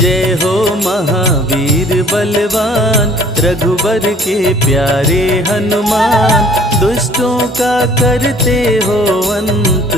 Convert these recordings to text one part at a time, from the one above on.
जय हो महावीर बलवान, रघुबर के प्यारे हनुमान। दुष्टों का करते हो अंत,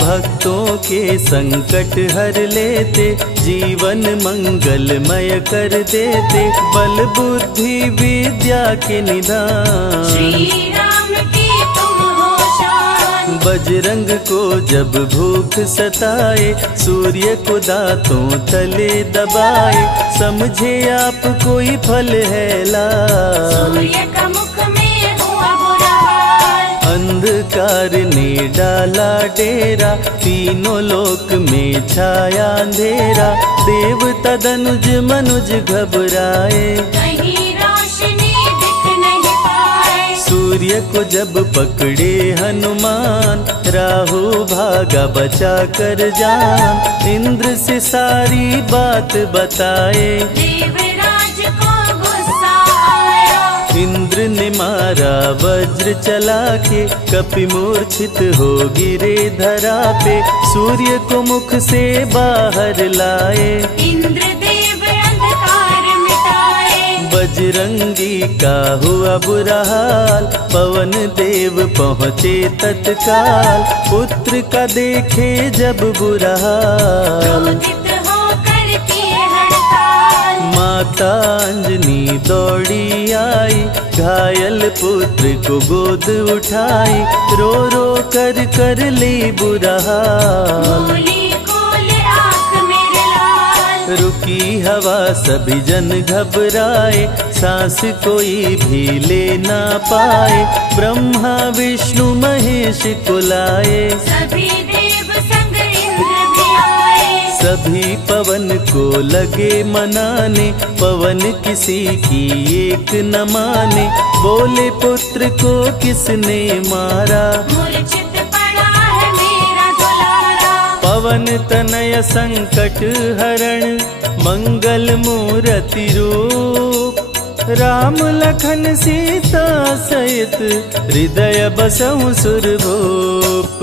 भक्तों के संकट हर लेते, जीवन मंगलमय कर देते। बल बुद्धि विद्या के निधान, श्री राम की तुम हो शान। बजरंग को जब भूख सताए, सूर्य को दांतों तले दबाए। समझे आप कोई फल है लाल, सूर्य का मुख में हुआ बुरा हाल। अंधकार ने डाला डेरा, तीनों लोक में छाया अंधेरा। देवता धनुज मनुज घबराए, कहीं रोशनी दिख नहीं पाए। सूर्य को जब पकड़े हनुमान, राहु भागा बचा कर जान। इंद्र से सारी बात बताए, देवराज को गुस्सा आया। इंद्र ने मारा वज्र चला के, कपि मूर्छित हो गिरे धरा पे। सूर्य को मुख से बाहर लाए, इंद्रदेव अंधकार मिटाए। बजरंगी का हुआ बुरा हाल, पवन देव पहुँचे तत्काल। पुत्र का देखे जब बुरा हाल, क्रोधित होकर किए हड़ताल। माता अंजनी दौड़ी आई, घायल पुत्र को गोद उठाई। रो रो कर ली बुरा हाल, बोली खोल आँख मेरे लाल। रुकी हवा सभी जन घबराए, सांस कोई भी ले ना पाए। ब्रह्मा विष्णु महेश को लाए, सभी देव संग इंद्र भी आए। सभी पवन को लगे मनाने। पवन किसी की एक न माने, बोले पुत्र को किसने मारा। मूर्छित पड़ा है मेरा दुलारा। पवन तनय संकट हरण, मंगल मूर्ति रूप। राम लखन सीता सहित, हृदय बसहु सुरभूप।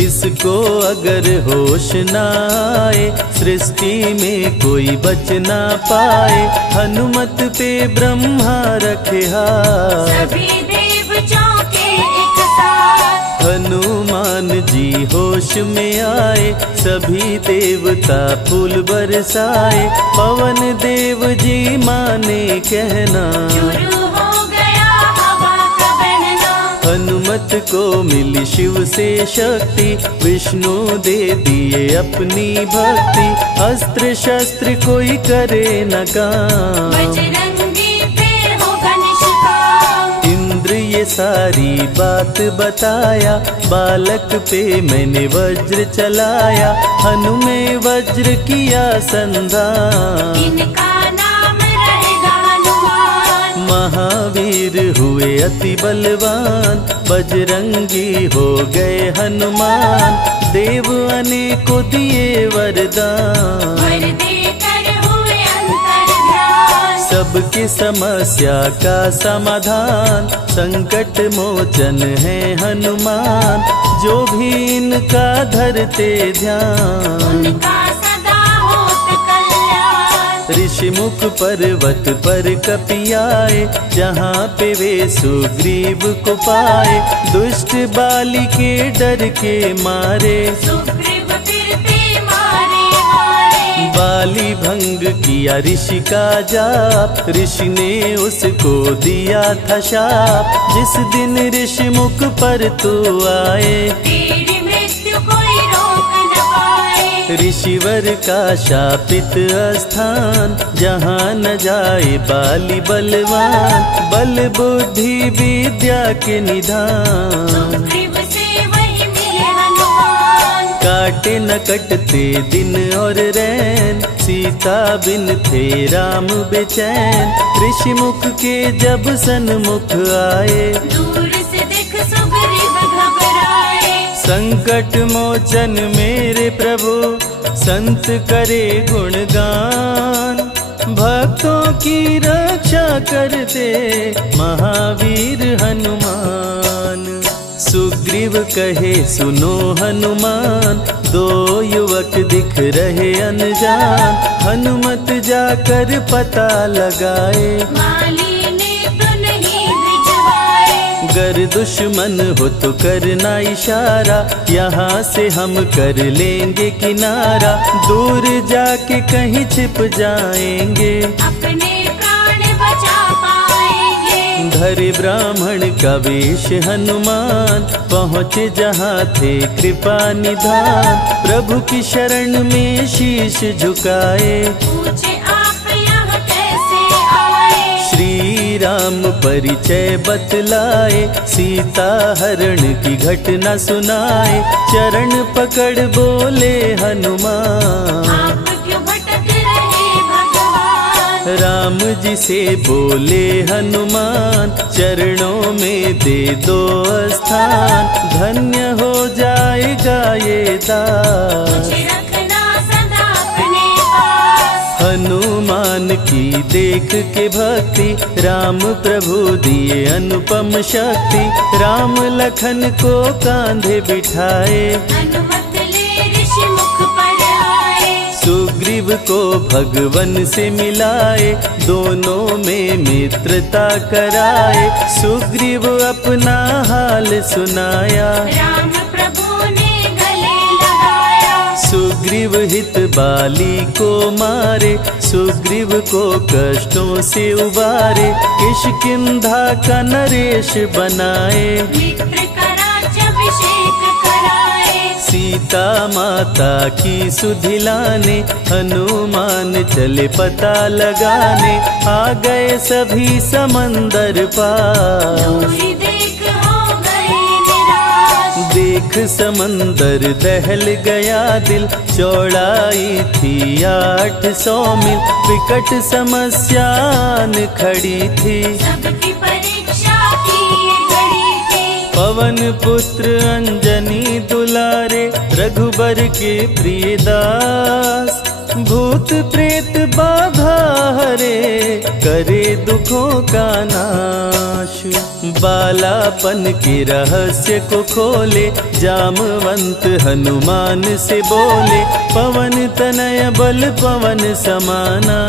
इसको अगर होश न आए, सृष्टि में कोई बच ना पाए। हनुमत पे ब्रह्मा रखे हाथ, सभी देव चौके एक साथ। हनुमान जी होश में आए, सभी देवता फूल बरसाए। पवन देव जी माने कहना, शुरू हो गया हवा का बहना। हनुमत को मिली शिव से शक्ति, विष्णु दे दिए अपनी भक्ति। अस्त्र शस्त्र कोई करे न काम, बजरंगी फिर होगा निष्काम। इंद्र ये सारी बात बताया, बालक पे मैंने वज्र चलाया। हनुमे वज्र किया संधान, इनका नाम रहेगा हनुमान। महावीर हुए अति बलवान, बजरंगी हो गए हनुमान। देव अनेको दिए वरदान, वर देकर हुए अंतर्ध्यान। सबकी समस्या का समाधान, संकट मोचन है हनुमान। जो भी इनका धरते ध्यान, उनका सदा होत कल्याण। ऋषि मुख पर्वत पर कपि आए, जहाँ पे वे सुग्रीव को पाए। दुष्ट बाली के डर के मारे, सुग्रीव फिरते मारे मारे। बाली भंग किया ऋषि का जाप, ऋषि ने उसको दिया था शाप। जिस दिन ऋषि मुख पर तू आए, तेरी मृत्यु कोई रोक न पाए। ऋषिवर का शापित स्थान, जहाँ न जाए बाली बलवान। बल बुद्धि विद्या के निधान, सुग्रीव से वही मिले हनुमान। काटे न कटते दिन और रैन, सीता बिन थे राम बेचैन। ऋषि मुख के जब सन्मुख आए, दूर से देख सुग्रीव घबराए। संकट मोचन मेरे प्रभु, संत करे गुणगान। भक्तों की रक्षा करते महावीर हनुमान। सुग्रीव सुग्रीव कहे सुनो हनुमान, दो युवक दिख रहे अनजान। हनुमत जाकर पता लगाए, माली ने तो नहीं भिजवाए। गर दुश्मन हो तो करना इशारा, यहाँ से हम कर लेंगे किनारा। दूर जाके कहीं छिप जाएंगे, अपने प्राण बचा पाएंगे। धरे ब्राह्मण का वेश हनुमान, पहुँचे जहाँ थे कृपा निधान। प्रभु की शरण में शीश झुकाए, पूछे आप यहाँ कैसे आए। श्री राम परिचय बतलाए, सीता हरण की घटना सुनाए। चरण पकड़ बोले हनुमान, आप क्यों भटक रहे भगवान। राम जी से बोले हनुमान, चरणों में दे दो स्थान। धन्य हो जाएगा ये दास, मुझे रखना सदा अपने पास। हनुमान की देख के भक्ति, राम प्रभु दिए अनुपम शक्ति। राम लखन को कांधे बिठाए, अनुमत ले ऋषि मुख पर आए। सुग्रीव को भगवन से मिलाए, दोनों में मित्रता कराए। सुग्रीव अपना हाल सुनाया, राम प्रभु ने गले लगाया। सुग्रीव हित बाली को मारे, सुग्रीव को कष्टों से उबारे। किष्किंधा का नरेश बनाए, मित्र का राज्याभिषेक कराए। सीता माता की सुधि लाने। हनुमान चले पता लगाने, आ गए सभी समंदर पार। दूरी देख हो गए निराश। देख समंदर दहल गया दिल, चौड़ाई थी 800 मील। विकट समस्यान खड़ी थी, सबकी परीक्षा की ये घड़ी थी। पवन पुत्र अंजनी दुलारे, रघुबर के प्रिय दास। भूत प्रेत बाधा हरे, करे दुखों का नाश। बालापन के रहस्य को खोले, जामवंत हनुमान से बोले। पवन तनय बल पवन समाना,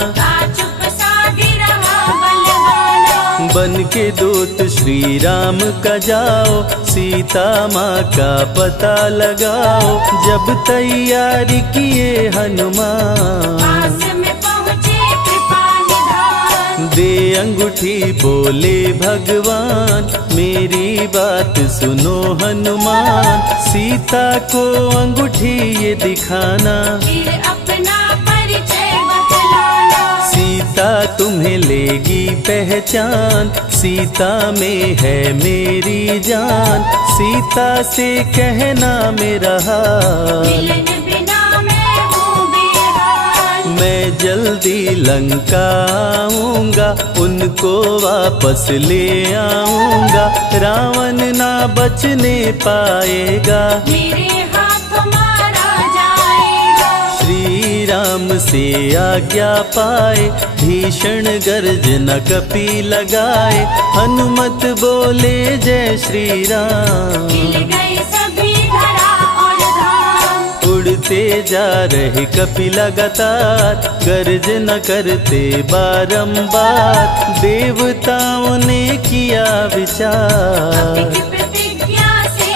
चुप साधी रहा बलवाना। बन के दूत श्री राम का जाओ, सीता माँ का पता लगाओ। जब तैयारी किए हनुमान, पास में पहुँचे कृपा निधान। दे अंगूठी बोले भगवान, मेरी बात सुनो हनुमान। सीता को अंगूठी ये दिखाना, फिर अपना परिचय बतलाना। सीता तुम्हें लेगी पहचान। सीता में है मेरी जान, सीता से कहना मेरा हाल। मिलन बिना मैं हूँ बेहाल। मैं जल्दी लंका आऊंगा, उनको वापस ले आऊंगा। रावण ना बचने पाएगा, मेरे हाथ मारा जाएगा। श्री राम से आज्ञा पाए, भीषण गर्जना कपि लगाए। हनुमत बोले जय श्री राम, मिल गए सभी धरा और धाम। उड़ते जा रहे कपि लगातार, गर्जना करते बारंबार। देवताओं ने किया विचार, की प्रतिज्ञा से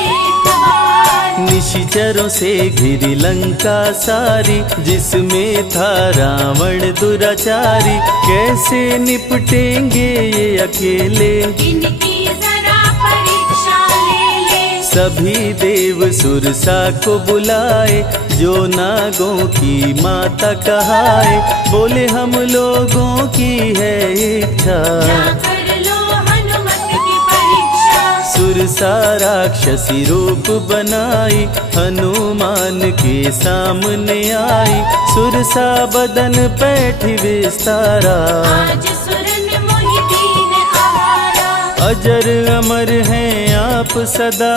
तबार। निशिचरों से घिरी लंका सारी, जिसमें था रावण दुराचारी। कैसे निपटेंगे ये अकेले, इनकी जरा परीक्षा ले ले। सभी देव सुरसा को बुलाए, जो नागों की माता कहाए। बोले हम लोगों की है इच्छा, कर लो हनुमत की परीक्षा। सुरसा राक्षसी रूप बनाई, हनुमान के सामने आई। सुरसा बदन पैठ विस्तारा, आज सुरन मोहि दीन आवारा। अजर अमर हैं आप सदा,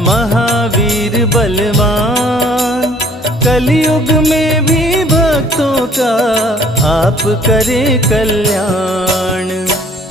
महावीर बलवान। कलयुग में भी भक्तों का आप करे कल्याण।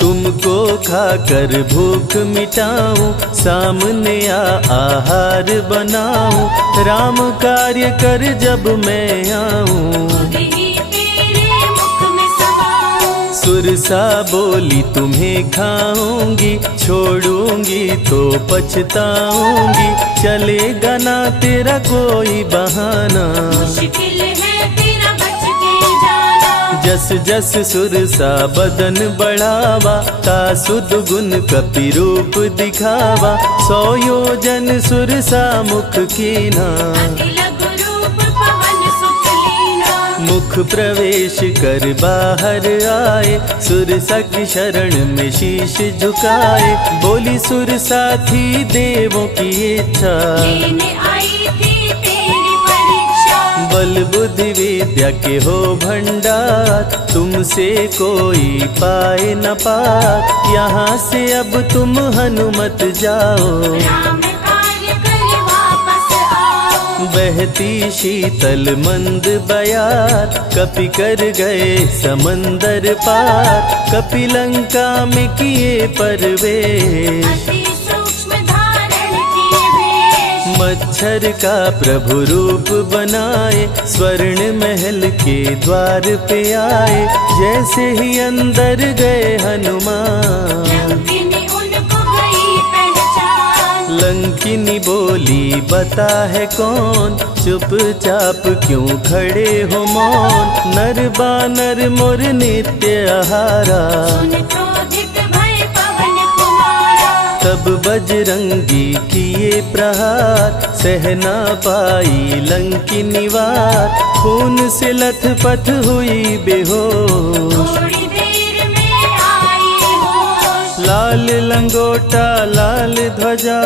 तुमको खाकर भूख मिटाऊं, सामने आहार बनाऊं, राम कार्य कर जब मैं आऊं। खुद ही तेरे मुख में समाऊं। सुरसा बोली तुम्हें खाऊंगी, छोड़ूंगी तो पछताऊंगी, चलेगा ना तेरा कोई बहाना। मुश्किल है तेरा बच के जाना। जस जस सुरसा बदन बढ़ावा, का सुध गुण कपि रूप दिखावा, 100 योजन सुरसा मुख कीना। अति लघु रूप पवन सुख लीना। मुख प्रवेश कर बाहर आए, सुरसा की शरण में शीश झुकाए, बोली सुरसा थी देवों की इच्छा, लेने आई थी तेरी परीक्षा। बल बुद्धि विद्या के हो भंडार, तुमसे कोई पाए न पार, यहाँ से अब तुम हनुमत जाओ। राम कार्य कर वापस आओ। बहती शीतल मंद बयार, कपि कर गए समंदर पार, कपि लंका में किए प्रवेश, अति सूक्ष्म धारण किए भेष। मच्छर का प्रभु रूप बनाए, स्वर्ण महल के द्वार पे आए, जैसे ही अंदर गए हनुमान। लंकिनी उनको गई पहचान। लंकिनी बोली बता है कौन, चुपचाप क्यों खड़े हो मौन, नर बानर मोर नित्य आहारा। सुन क्रोधित भय पवन कुमारा। तब बजरंगी किए प्रहार, सहना पाई लंकिनी वार, खून से लथपथ हुई बेहोश। थोड़ी देर में आई होश। लाल लंगोटा लाल ध्वजा,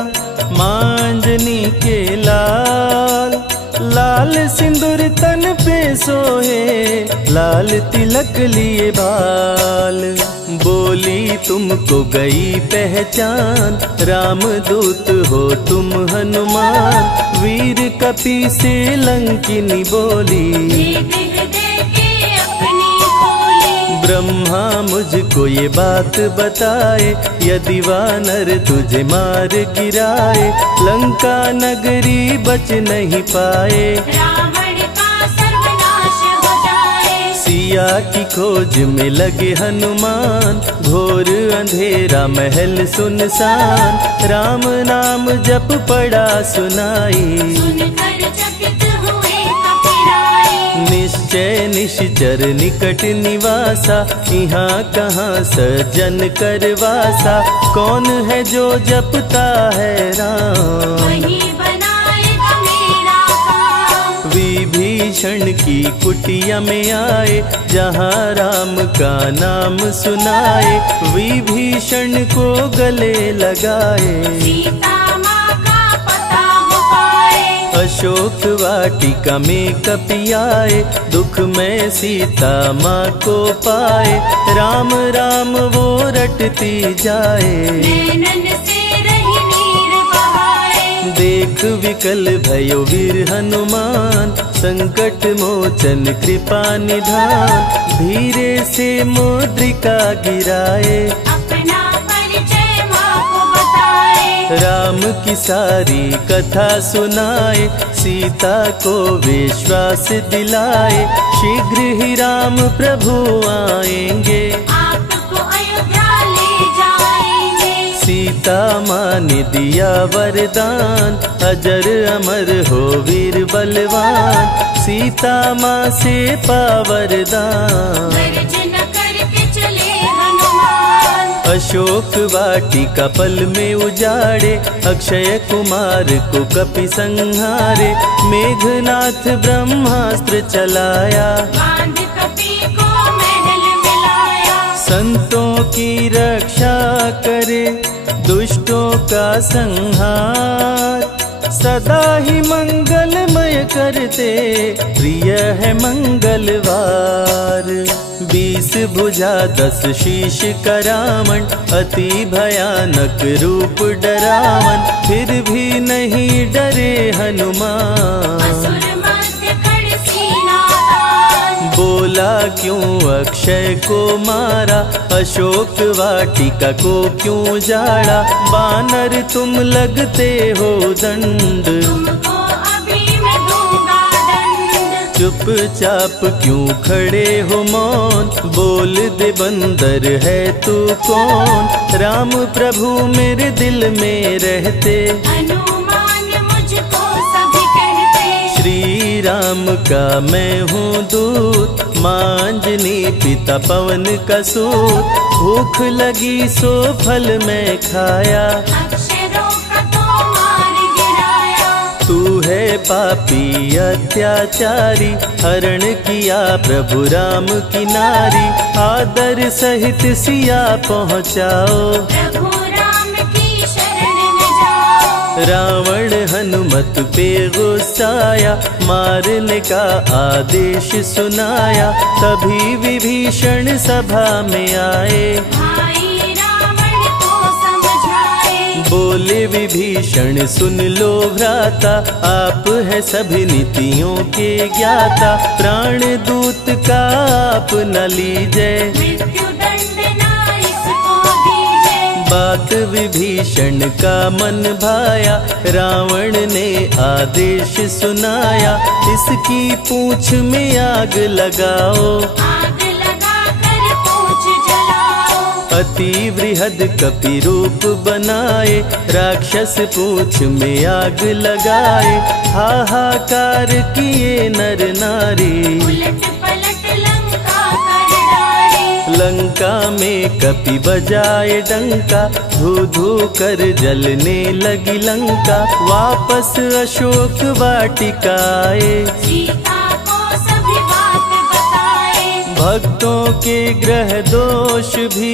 मांजनी के लाल, लाल सिंदूर तन पे सोहे, लाल तिलक लिए बाल। बोली तुमको गई पहचान, रामदूत हो तुम हनुमान, वीर कपि से लंकिनी बोली, देह देके अपनी खोली। ब्रह्मा मुझको ये बात बताए, यदि वानर तुझे मार गिराए, लंका नगरी बच नहीं पाए, रावण का सर्वनाश हो जाए। सिया की खोज में लगे हनुमान, घोर अंधेरा महल सुनसान, राम नाम जप पड़ा सुनाई, सुनकर चकित हुए कपिराए। निश्चय निश्चर निकट निवासा, यहाँ कहाँ सज्जन करवासा, कौन है जो जपता है राम, वही बनाएगा मेरा काम। विभीषण की कुटिया में आए, जहाँ राम का नाम सुनाए, विभीषण को गले लगाए, सीता माँ का पता हो पाए। अशोक वाटिका में कपि आए, दुख में सीता माँ को पाए, राम राम वो रटती जाए, नैनन से रही नीर बहाए। देख विकल भयो वीर हनुमान, संकट मोचन कृपा निधान, धीरे से मुद्रिका गिराए, अपना परिचय माँ को बताए। राम की सारी कथा सुनाए, सीता को विश्वास दिलाए, शीघ्र ही राम प्रभु आएंगे, आपको अयोध्या ले जाएंगे। सीता माँ ने दिया वरदान, अजर अमर हो वीर बलवान, सीता माँ से पा वरदान। गर्जन करके चले हनुमान। अशोक वाटिका पल में उजाड़े, अक्षय कुमार को कपि संहारे, मेघनाथ ब्रह्मास्त्र चलाया, बांध कपि को महल मिलाया। संतों की रक्षा करे, दुष्टों का संहार, सदा ही मंगलमय करते, प्रिय है मंगलवार। 20 भुजा 10 शीश करावन, अति भयानक रूप डरावन, फिर भी नहीं डरे हनुमान। असुर मध्य खड़ सीना तान। बोला क्यों अक्षय को मारा, अशोक वाटिका को क्यों जाड़ा, बानर तुम लगते हो दंड, तुमको अभी मैं दूंगा दंड। चुपचाप क्यों खड़े हो मौन, बोल दे बंदर है तू कौन, राम प्रभु मेरे दिल में रहते, हनुमान मुझको सभी कहते। श्री राम का मैं हूँ दूत, मांजनी पिता पवन का सूत, भूख लगी सो फल मैं खाया, अक्षरों का तो मार गिराया। तू है पापी अत्याचारी, हरण किया प्रभु राम की नारी, आदर सहित सिया पहुँचाओ, प्रभु राम की शरण में जाओ। रावण हनुमत पे गुस्साया, मारने का आदेश सुनाया, तभी विभीषण सभा में आए, भाई रावण को समझाए। बोले विभीषण सुन लो भ्राता, आप है सभी नीतियों के ज्ञाता, प्राण दूत का आप न लीजिए, मृत्यु दंड ना इसको दीजिए। बात विभीषण का मन भाया, रावण ने आदेश सुनाया, इसकी पूंछ में आग लगाओ, आग लगा कर पूछ जलाओ। अति वृहद कपि रूप बनाए, राक्षस पूंछ में आग लगाए, हाहाकार किए नर नारी, उलट पलट लंका कर डाले। लंका में कपि बजाए डंका, धू धू कर जलने लगी लंका, वापस अशोक वाटिका आए, सीता को सभी बात बताए। भक्तों के ग्रह दोष भी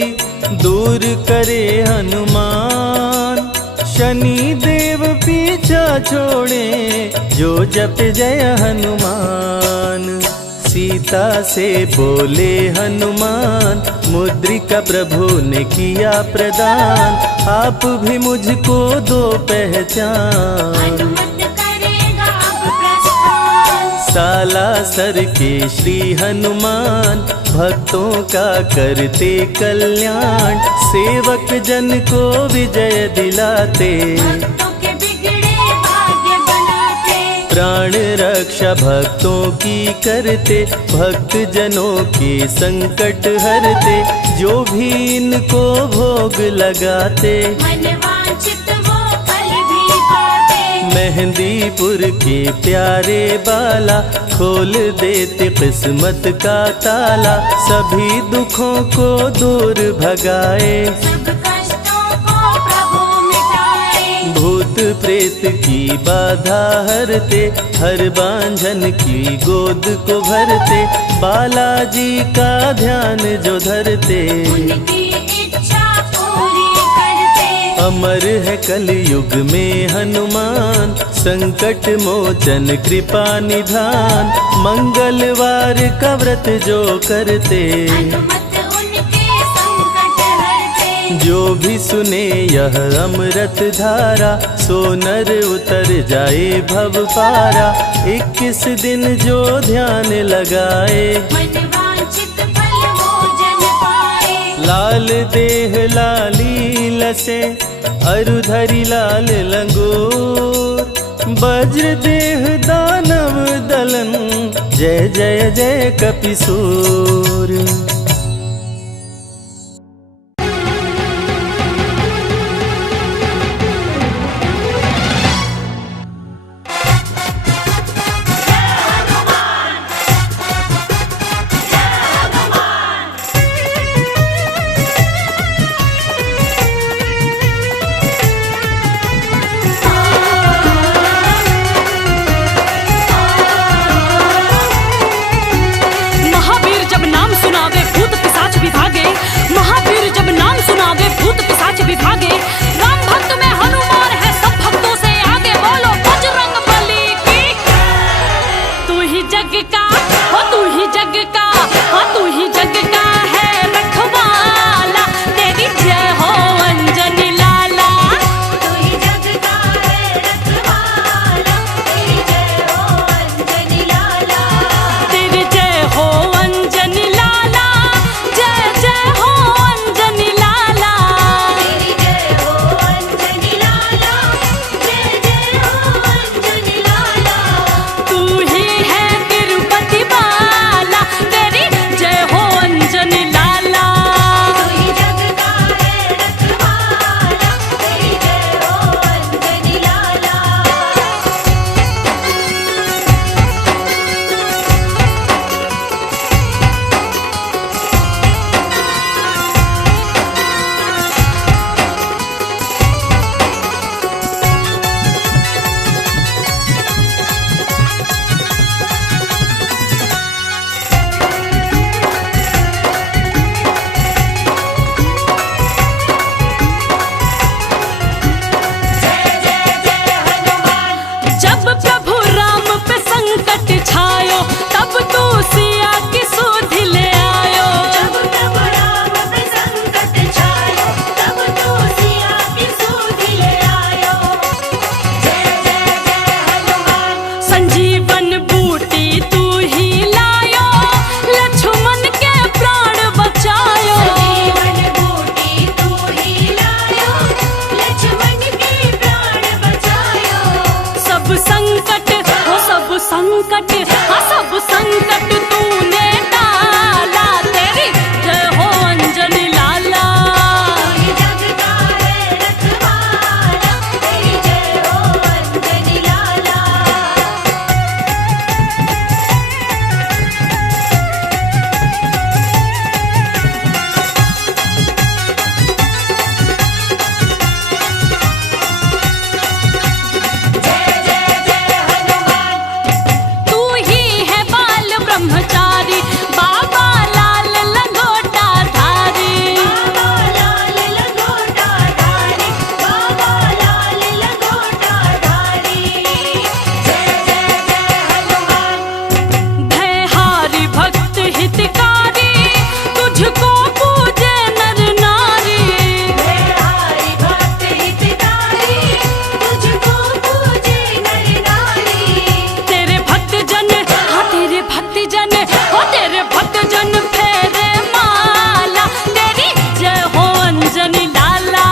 दूर करे हनुमान, शनि देव पीछा छोड़े जो जप जय हनुमान। सीता से बोले हनुमान, मुद्रिका प्रभु ने किया प्रदान, आप भी मुझको दो पहचान, अनुमत करेगा अब प्रस्थान। सालासर के श्री हनुमान, भक्तों का करते कल्याण, सेवक जन को विजय दिलाते, भक्तों के बिगड़े भाग्य बनाते। प्राण रक्षा भक्तों की करते, भक्त जनों के संकट हरते, जो भी इनको भोग लगाते, मनवांछित वो फल भी पाते। मेहंदीपुर के प्यारे बाला, खोल देते किस्मत का ताला, सभी दुखों को दूर भगाए, सब कष्टों को प्रभु मिटाए। भूत प्रेत की बाधा हरते, हर बांझन की गोद को भरते, बालाजी का ध्यान जो धरते, उनकी इच्छा पूरी करते। अमर है कलयुग में हनुमान, संकट मोचन कृपा निधान, मंगलवार का व्रत जो करते, हनुमत उनके संकट हरते। जो भी सुने यह अमृत धारा, सो नर उतर जाए भव पारा, 21 दिन जो ध्यान लगाए, मनवांछित फल वो जन पाए। लाल देह लाली लसे, अरुधरी लाल लंगोर, वज्र देह दानव दलन, जय जय जय कपिसूर। महावीर जब नाम सुनावे संकट, हाँ सब संकट तूने टाला, तेरी जय हो अंजनी लाला। कोई जग का है रखवाला, तेरी जय हो अंजनी लाला। तू ही है बाल ब्रह्मचारी, बाबा लाल लंगोटा धारी। बाबा लाल लंगोटा धारी, बाबा लाल लंगोटा धारी। जय जय जय हनुमान। भयहारी भक्त हितकारी, तुझको पूजे नर नारी। हरि भक्त हितकारी, तुझको पूजे नर नारी। तेरे भक्त जन, हाँ तेरे भक्त जन, हो तेरे भक्त जन फेरे माला, तेरी जय हो अंजनी लाला।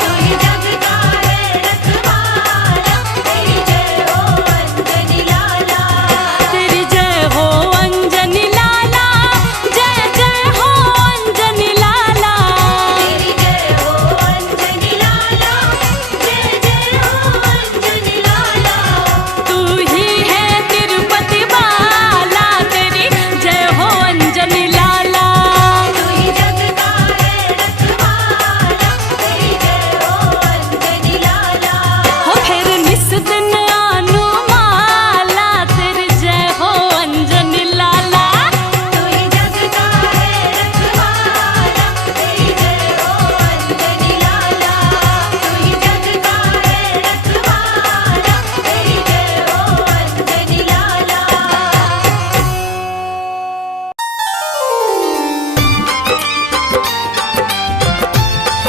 कोई जग का है रखवाला, तेरी जय हो अंजनी लाला। तेरी जय हो अंजनी लाला, जय जय हो अंजनी लाला। तेरी जय हो अंजनी लाला, जय जय हो अंजनी लाला। तू ही है तिरुपति बाला, तेरी जय हो अंजनी लाला। कोई जग का है रखवाला, तेरी जय हो अंजनी लाला। हो फिर निस दिन अनुमाला, तेरी जय हो अंजनी लाला। कोई जग का है रखवाला, तेरी जय हो अंजनी लाला। कोई जग का है रखवाला, तेरी जय हो अंजनी लाला।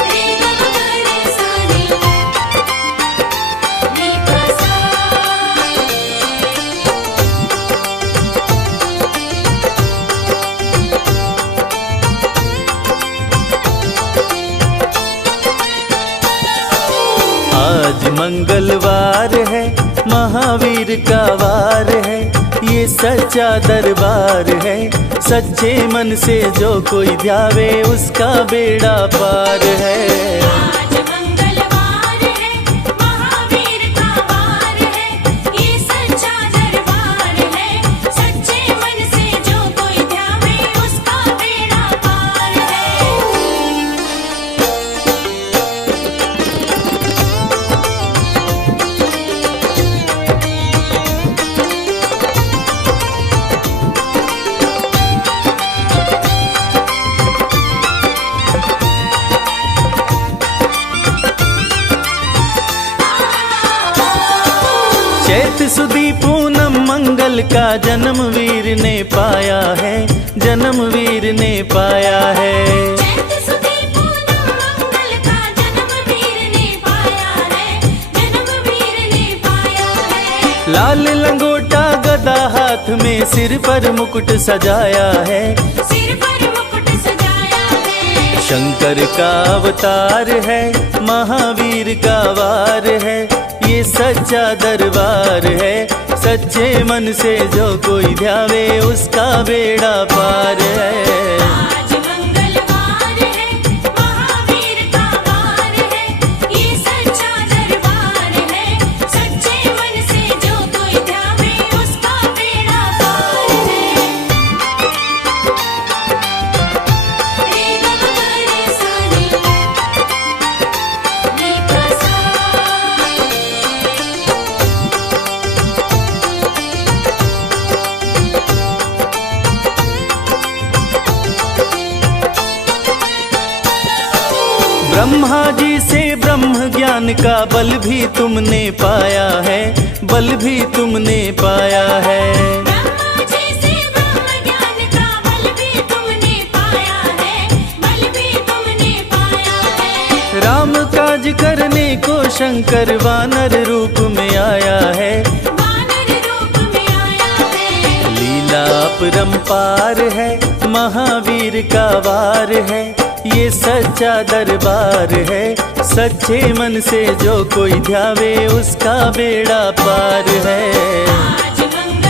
रे ग रे सा रे नी प सा। आज मंगलवार है, महावीर का वार है, ये सच्चा दरबार है। सच्चे मन से जो कोई ध्यावे उसका बेड़ा पार है। आज मंगलवार है, महावीर का वार है, ये सच्चा दरबार है। सच्चे मन से जो कोई ध्यावे उसका बेड़ा पार है। चैत सुदी पूनम मंगल का जन्म वीर ने पाया है, जन्म वीर ने पाया है। चैत सुदी पूनम मंगल का जन्म वीर ने पाया है, जन्म वीर ने पाया है। लाल लंगोटा गदा हाथ में, सिर पर मुकुट सजाया है। सिर पर मुकुट सजाया है। शंकर का अवतार है, महावीर का वार है, ये सच्चा दरबार है। सच्चे मन से जो कोई ध्यावे उसका बेड़ा पार है। आज मंगलवार है, महावीर का वार है, ये सच्चा दरबार है। सच्चे मन से जो कोई ध्यावे उसका बेड़ा पार है। रे ग रे सा रे नी प सा। ब्रह्मा जी से ब्रह्म ज्ञान का बल भी तुमने पाया है, बल भी तुमने पाया है। ब्रह्मा जी से ब्रह्म ज्ञान का बल भी तुमने पाया है, बल भी तुमने पाया है। राम काज करने को शंकर वानर रूप में आया है, वानर रूप में आया है। लीला अपरंपार है, महावीर का वार है, ये सच्चा दरबार है। सच्चे मन से जो कोई ध्यावे उसका बेड़ा पार है। आज मंगल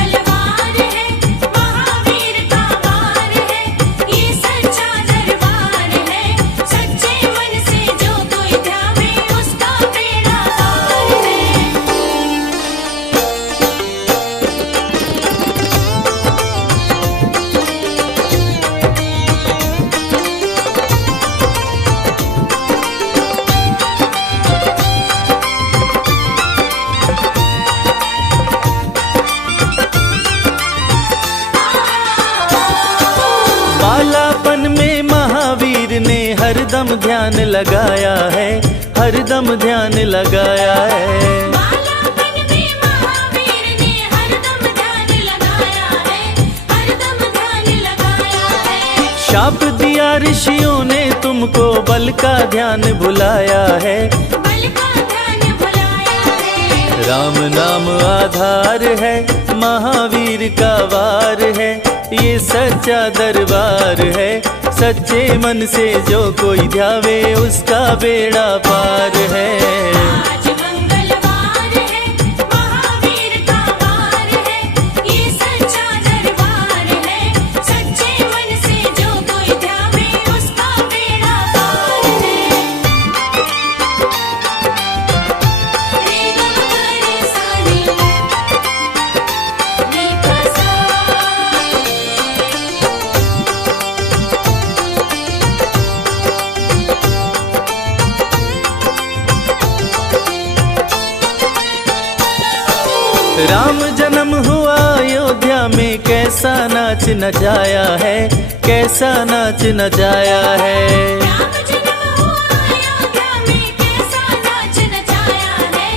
हरदम ध्यान लगाया है, हरदम ध्यान लगाया है। बालापन में महावीर ने हरदम ध्यान लगाया है, हरदम ध्यान लगाया है। शाप दिया ऋषियों ने तुमको, बल का ध्यान भुलाया है, बल का ध्यान भुलाया है। राम नाम आधार है, महावीर का वार है, ये सच्चा दरबार है। सच्चे मन से जो कोई ध्यावे उसका बेड़ा पार है। आज मंगलवार है, महावीर का वार है, ये सच्चा दरबार है। सच्चे मन से जो कोई ध्यावे उसका बेड़ा पार है। रे ग म रे सा रे, नी प सा। राम जन्म हुआ अयोध्या में, कैसा नाच नचाया है, कैसा नाच नचाया है। राम जन्म हुआ अयोध्या में, कैसा नाच नचाया है,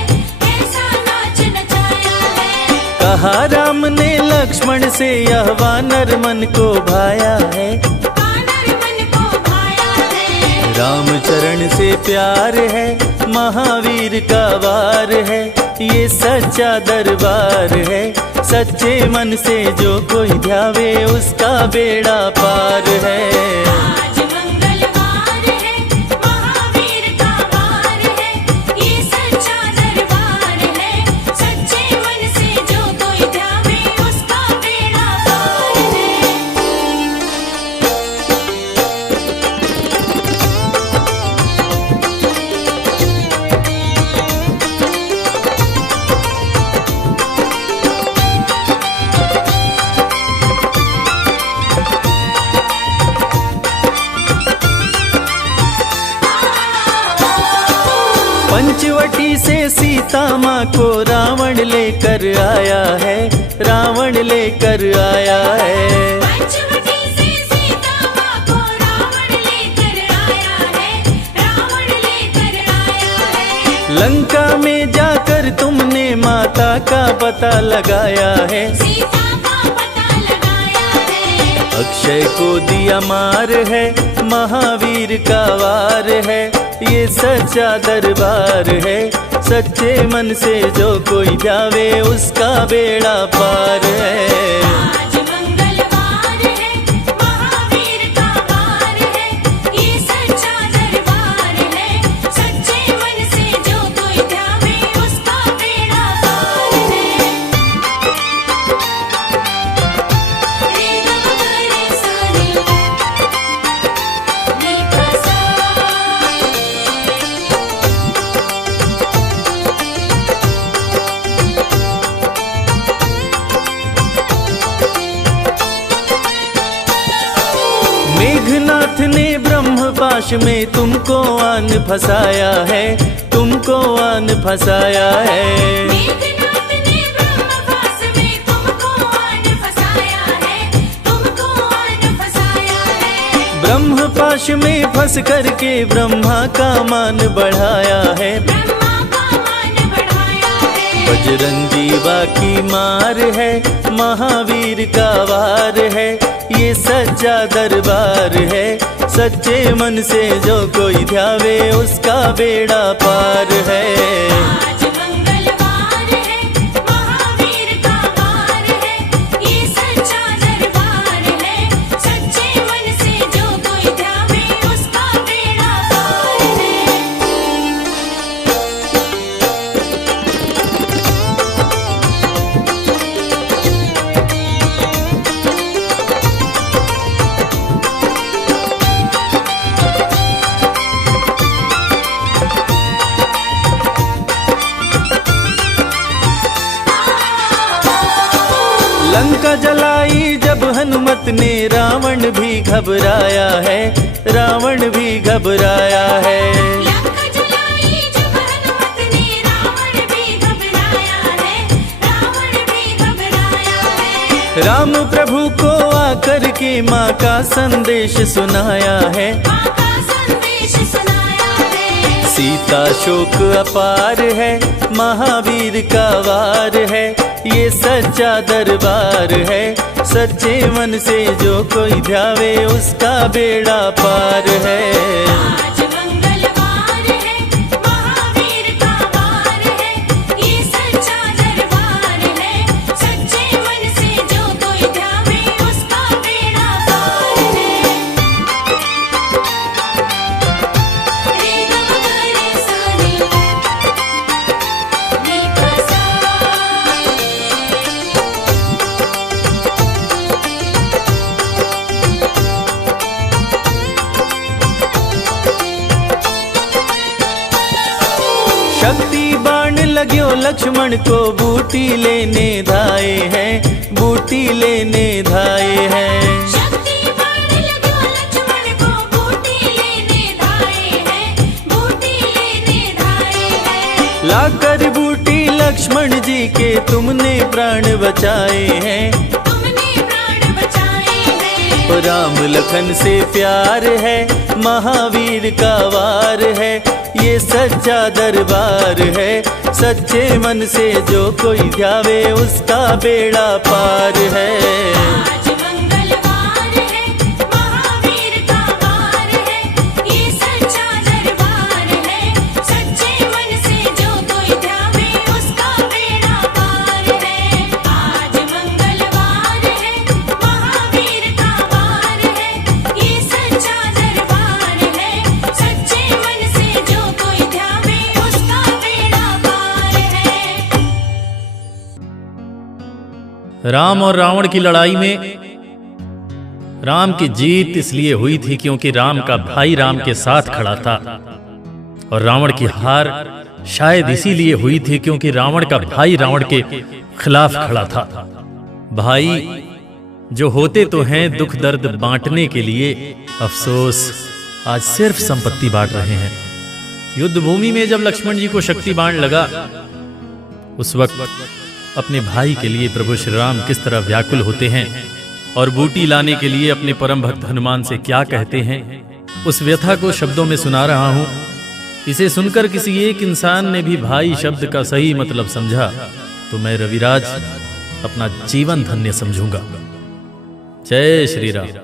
कैसा नाच नचाया है। कहा राम ने लक्ष्मण से, यह वानर मन को भाया है, वानर मन को भाया है। राम चरण से प्यार है, महावीर का वार है, ये सच्चा दरबार है। सच्चे मन से जो कोई ध्यावे उसका बेड़ा पार है। आज मंगलवार है, महावीर का वार है, ये सच्चा दरबार है। सच्चे मन से जो कोई ध्यावे उसका बेड़ा पार है। पंचवटी से सीता माँ को रावण लेकर आया है, रावण लेकर आया है। पंचवटी से सीता माँ को रावण लेकर आया है, रावण लेकर आया है। लंका में जाकर तुमने माता का पता लगाया है, सीता का पता लगाया है। अक्षय को दिया मार है, महावीर का वार है, ये सच्चा दरबार है। सच्चे मन से जो कोई जावे उसका बेड़ा पार है। आज मंगलवार है, महावीर का वार है, ये सच्चा दरबार है। सच्चे मन से जो कोई ध्यावे उसका बेड़ा पार है। रे ग म रे सा रे, नी प सा। मेघनाथ ने ब्रह्मपाश में तुमको आन फंसाया है, तुमको आन फंसाया है। मेघनाथ ने ब्रह्मपाश में तुमको आन फंसाया है, तुमको आन फंसाया है। ब्रह्मपाश में फंस करके ब्रह्मा का मान बढ़ाया है, ब्रह्मा का मान बढ़ाया है। बजरंगी बाकी मार है, महावीर का वार है, ये सच्चा दरबार है। सच्चे मन से जो कोई ध्यावे उसका बेड़ा पार है। आज मंगलवार है, महावीर का वार है, ये सच्चा दरबार है। सच्चे मन से जो कोई ध्यावे उसका बेड़ा पार है। लंका जलाई जब हनुमत ने, रावण भी घबराया है, रावण भी घबराया है। लंका जलाई जब हनुमत ने, रावण भी घबराया है, रावण भी घबराया है। राम प्रभु को आकर के माँ का संदेश सुनाया है, माँ का संदेश सीता शोक अपार है, महावीर का वार है, ये सच्चा दरबार है। सच्चे मन से जो कोई ध्यावे उसका बेड़ा पार है। आज मंगलवार है, महावीर का वार है, ये सच्चा दरबार है। सच्चे मन से जो कोई ध्यावे उसका बेड़ा पार है। रे ग म रे सा रे नी प सा। शक्ति बाण लग्यो लक्ष्मण को, बूटी लेने धाए हैं, बूटी लेने धाए हैं। शक्ति बाण लग्यो लक्ष्मण को, बूटी लेने धाए हैं, बूटी लेने धाए हैं। लाकर बूटी लक्ष्मण जी के तुमने प्राण बचाए हैं, तुमने प्राण बचाए हैं। राम लखन से प्यार है, महावीर का वार है, ये सच्चा दरबार है। सच्चे मन से जो कोई ध्यावे उसका बेड़ा पार है। आज मंगलवार है, महावीर का वार है, ये सच्चा दरबार है। सच्चे मन से जो कोई ध्यावे उसका बेड़ा पार है। आज मंगलवार है, महावीर का वार है, ये सच्चा दरबार है। सच्चे मन से जो कोई ध्यावे उसका बेड़ा पार है। राम और रावण की लड़ाई में राम की जीत इसलिए हुई थी क्योंकि राम का भाई राम के साथ खड़ा था, और रावण की हार शायद इसीलिए हुई थी क्योंकि रावण का भाई रावण के खिलाफ खड़ा था। भाई जो होते तो हैं दुख दर्द बांटने के लिए, अफसोस आज सिर्फ संपत्ति बांट रहे हैं। युद्ध भूमि में जब लक्ष्मण जी को शक्ति बाण लगा, उस वक्त अपने भाई के लिए प्रभु श्री राम किस तरह व्याकुल होते हैं और बूटी लाने के लिए अपने परम भक्त हनुमान से क्या कहते हैं, उस व्यथा को शब्दों में सुना रहा हूं। इसे सुनकर किसी एक इंसान ने भी भाई शब्द का सही मतलब समझा तो मैं रविराज अपना जीवन धन्य समझूंगा। जय श्री राम।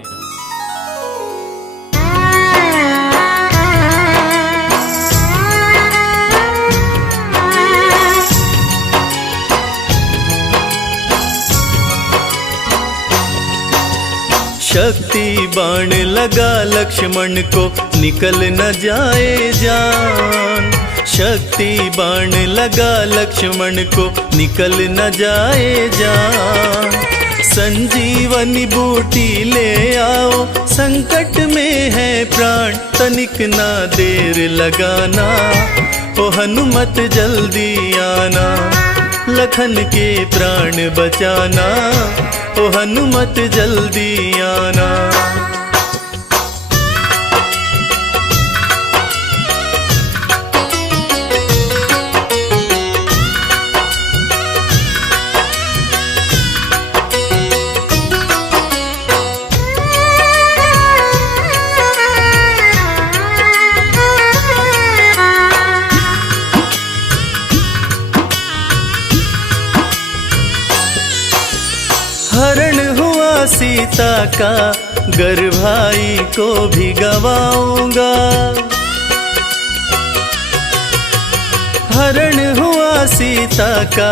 शक्ति बाण लगा लक्ष्मण को, निकल न जाए जान। शक्ति बाण लगा लक्ष्मण को, निकल न जाए जान। संजीवनी बूटी ले आओ, संकट में है प्राण, तनिक ना देर लगाना। ओ हनुमत जल्दी आना, लखन के प्राण बचाना। ओ हनुमत जल्दी आना। हरण हुआ सीता का, गर भाई को भी गवाऊंगा। हरण हुआ सीता का,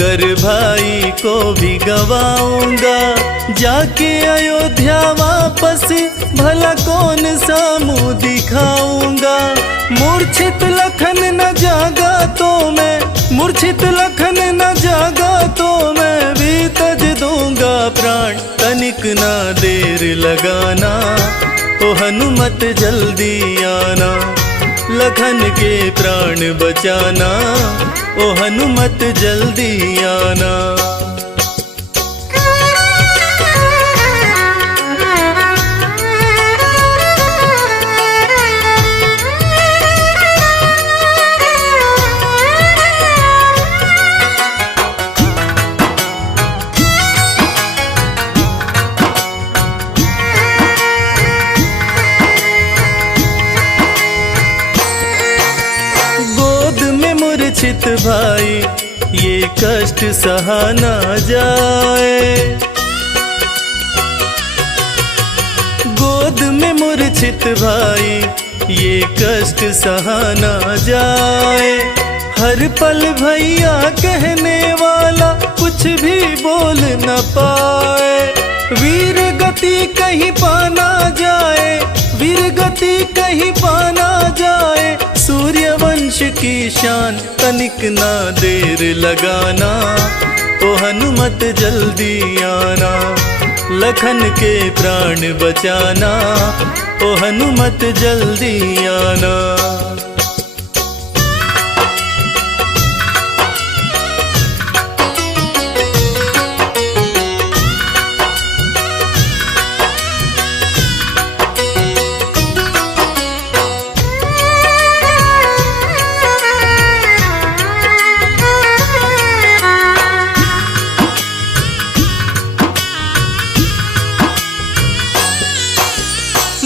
गर भाई को भी गवाऊंगा। जाके अयोध्या वापस भला कौन सा मुंह दिखाऊंगा। मूर्छित लखन न जागा तो मैं, मूर्छित लखन न जागा तो मैं भी तज दूंगा प्राण। तनिक ना देर लगाना, ओ हनुमत जल्दी आना। लखन के प्राण बचाना, ओ हनुमत जल्दी आना। मूर्छित भाई, ये कष्ट सहा ना जाए। गोद में मूर्छित भाई, ये कष्ट सहा ना जाए। हर पल भैया कहने वाला कुछ भी बोल न पाए। वीर गति कहीं पाना जाए, वीर गति कहीं पाना जाए। सूर्यवंश की शान तनिक ना देर लगाना, ओ हनुमत जल्दी आना। लखन के प्राण बचाना, ओ हनुमत जल्दी आना।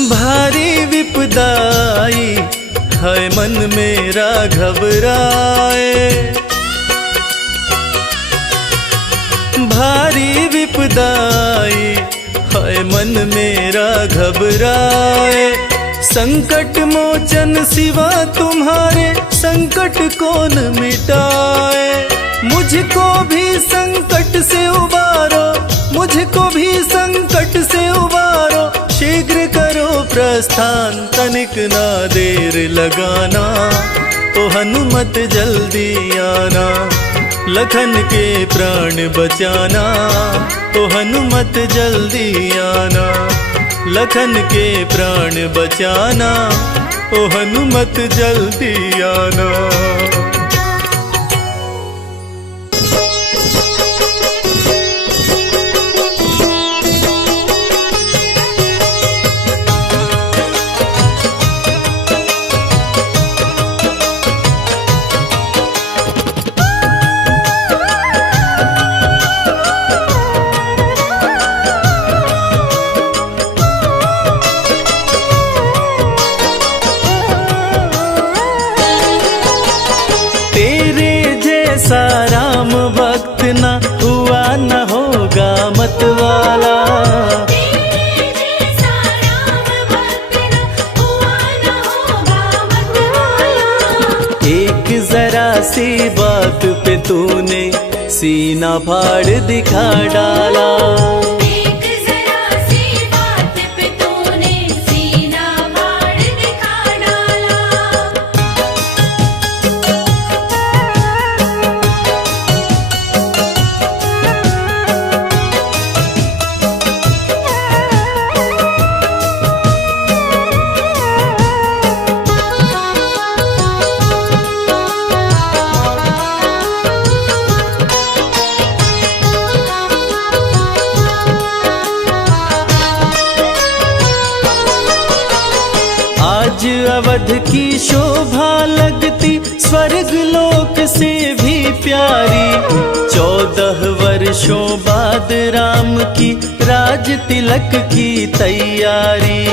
भारी विपदाई है मन मेरा घबराए। भारी विपदाई है मन मेरा घबराए। संकट मोचन सिवा तुम्हारे संकट कौन मिटाए। मुझको भी संकट से उबारो, मुझको भी संकट से उबारो। शीघ्र करो प्रस्थान, तनिक ना देर लगाना, ओ हनुमत जल्दी आना। लखन के प्राण बचाना, ओ हनुमत जल्दी आना। लखन के प्राण बचाना, ओ हनुमत जल्दी आना। राम भक्त न हुआ न होगा मतवाला। तेरे जैसा राम भक्त न हुआ न होगा मतवाला। एक जरा सी बात पे तूने सीना फाड़ दिखा डाला। एक जरा सी बात पे तूने सीना फाड़ दिखा डाला। आज अवध की शोभा लगती स्वर्ग लोक से भी प्यारी। 14 वर्षों बाद राम की राज तिलक की तैयारी।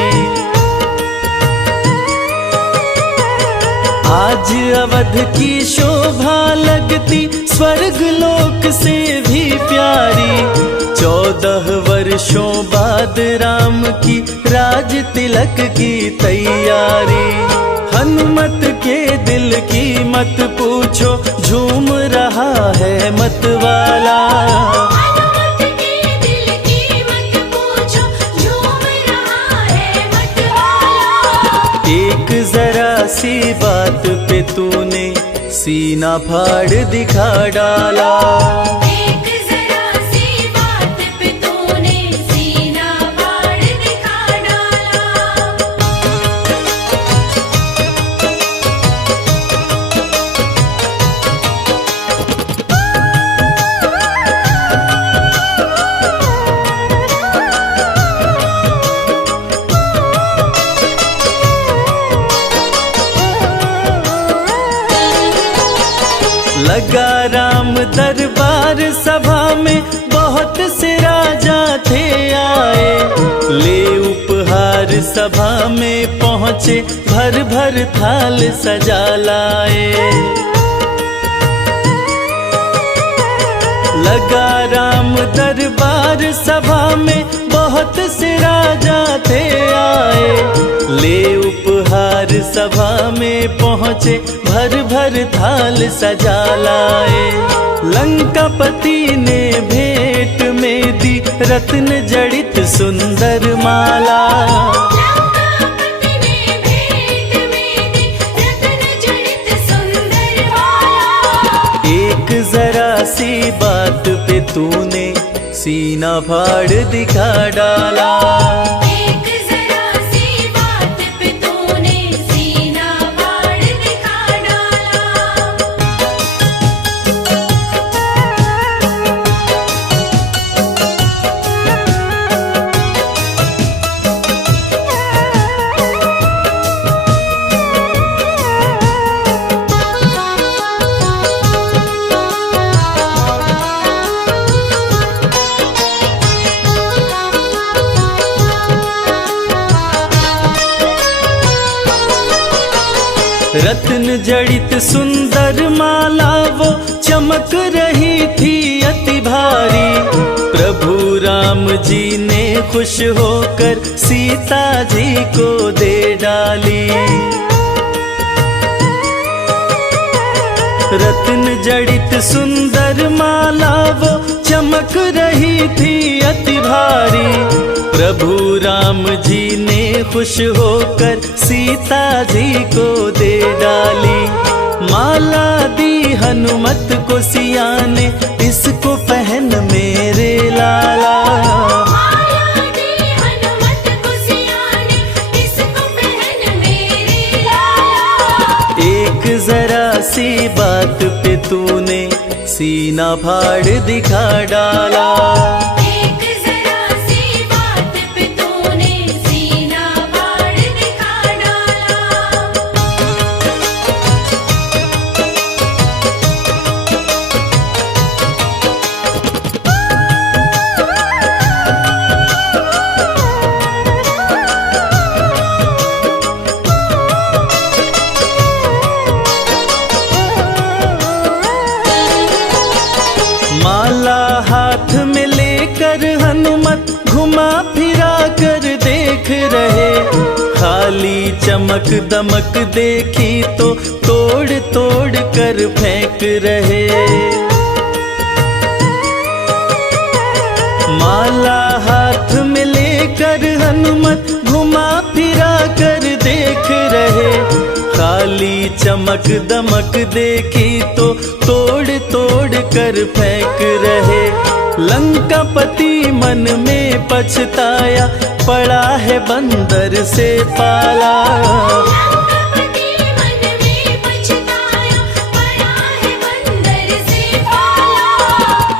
आज अवध की शोभा लगती स्वर्ग लोक से भी प्यारी। 14 वर्षों बाद राम की राज तिलक की तैयारी। हनुमत के दिल की मत पूछो, झूम रहा है मतवाला। हनुमत के दिल की मत पूछो, झूम रहा है मतवाला। एक जरा सी बात पे तूने सीना फाड़ दिखा डाला। एक जरा सी बात पे तूने सीना फाड़ दिखा डाला। लगा राम दरबार सभा में बहुत से राजा थे आए। ले उपहार सभा में पहुँचे, भर भर थाल सजा लाए। लगा राम दरबार सभा में बहुत से राजा थे आए, ले उपहार सभा में पहुँचे भर भर थाल सजा लाए। लंकापति ने भेंट में दी रत्न जड़ित सुंदर माला, लंकापति ने भेंट में दी रत्न जड़ित सुंदर माला। एक जरा सी बात पे तूने सीना फाड़ दिखा डाला, एक जरा सी बात पे तूने सीना फाड़ दिखा डाला। रत्न जड़ित सुंदर माला वो चमक रही थी अति भारी। प्रभु राम जी ने खुश होकर सीता जी को दे डाली। रत्न जड़ित सुंदर माला वो चमक रही थी अति भारी। प्रभु राम जी ने खुश होकर सीता जी को दे डाली। माला दी हनुमत को सिया ने, इसको पहन मेरे लाला। माला दी हनुमत को सिया ने, इसको पहन मेरे लाला। एक जरा सी बात पे तूने सीना फाड़ दिखा डाला। एक जरा सी बात पे तूने सीना फाड़ दिखा डाला। माला हाथ में लेकर हनुमत घुमा फिरा कर देख रहे। खाली चमक दमक देखी तो तोड़ तोड़ कर फेंक रहे। माला हाथ में लेकर हनुमत घुमा फिरा कर देख रहे। खाली चमक दमक देखी तो तोड़ तोड़ कर फेंक रहे। लंकापति मन में पछताया, पड़ा है बंदर से पाला। लंकापति मन में पछताया, पड़ा है बंदर से पाला।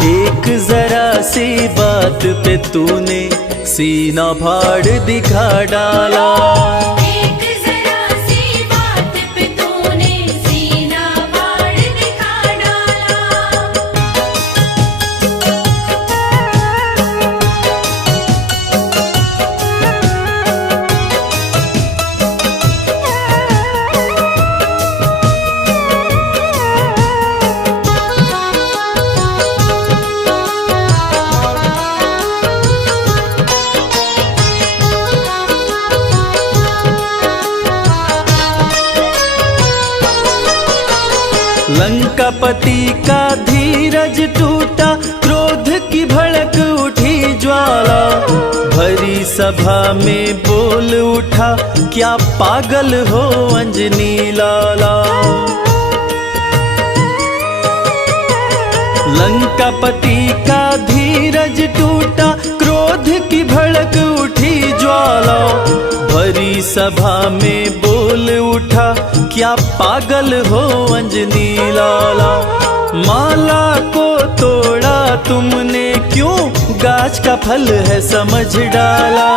एक जरा सी बात पे तूने सीना फाड़ दिखा डाला। एक जरा सी बात पे तूने सीना फाड़ दिखा डाला। लंकापति का धीरज टूटा, क्रोध की भड़क उठी ज्वाला। भरी सभा में बोल उठा, क्या पागल हो अंजनी लाला। लंकापति का धीरज टूटा, क्रोध की भड़क उठी ज्वाला। भरी सभा में बोल उठा, क्या पागल हो अंजनी लाला। माला को तोड़ा तुमने क्यों, गाछ का फल है समझ डाला।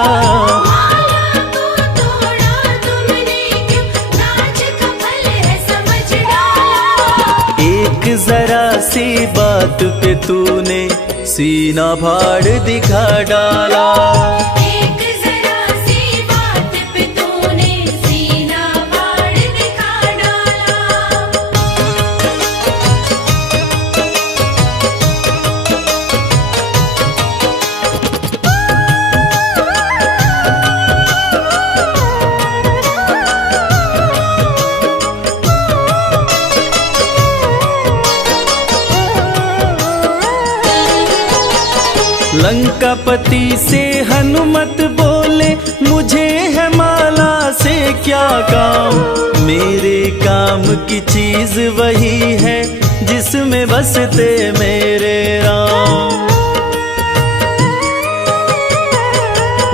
माला को तोड़ा तुमने क्यों, गाछ का फल है समझ डाला। एक जरा सी बात पे तूने सीना फाड़ दिखा डाला। एक जरा सी बात पे तूने सीना फाड़ दिखा डाला। लंकापति से हनुमत बोले मुझे है माला से क्या काम। मेरे काम की चीज वही है जिसमें बसते मेरे राम।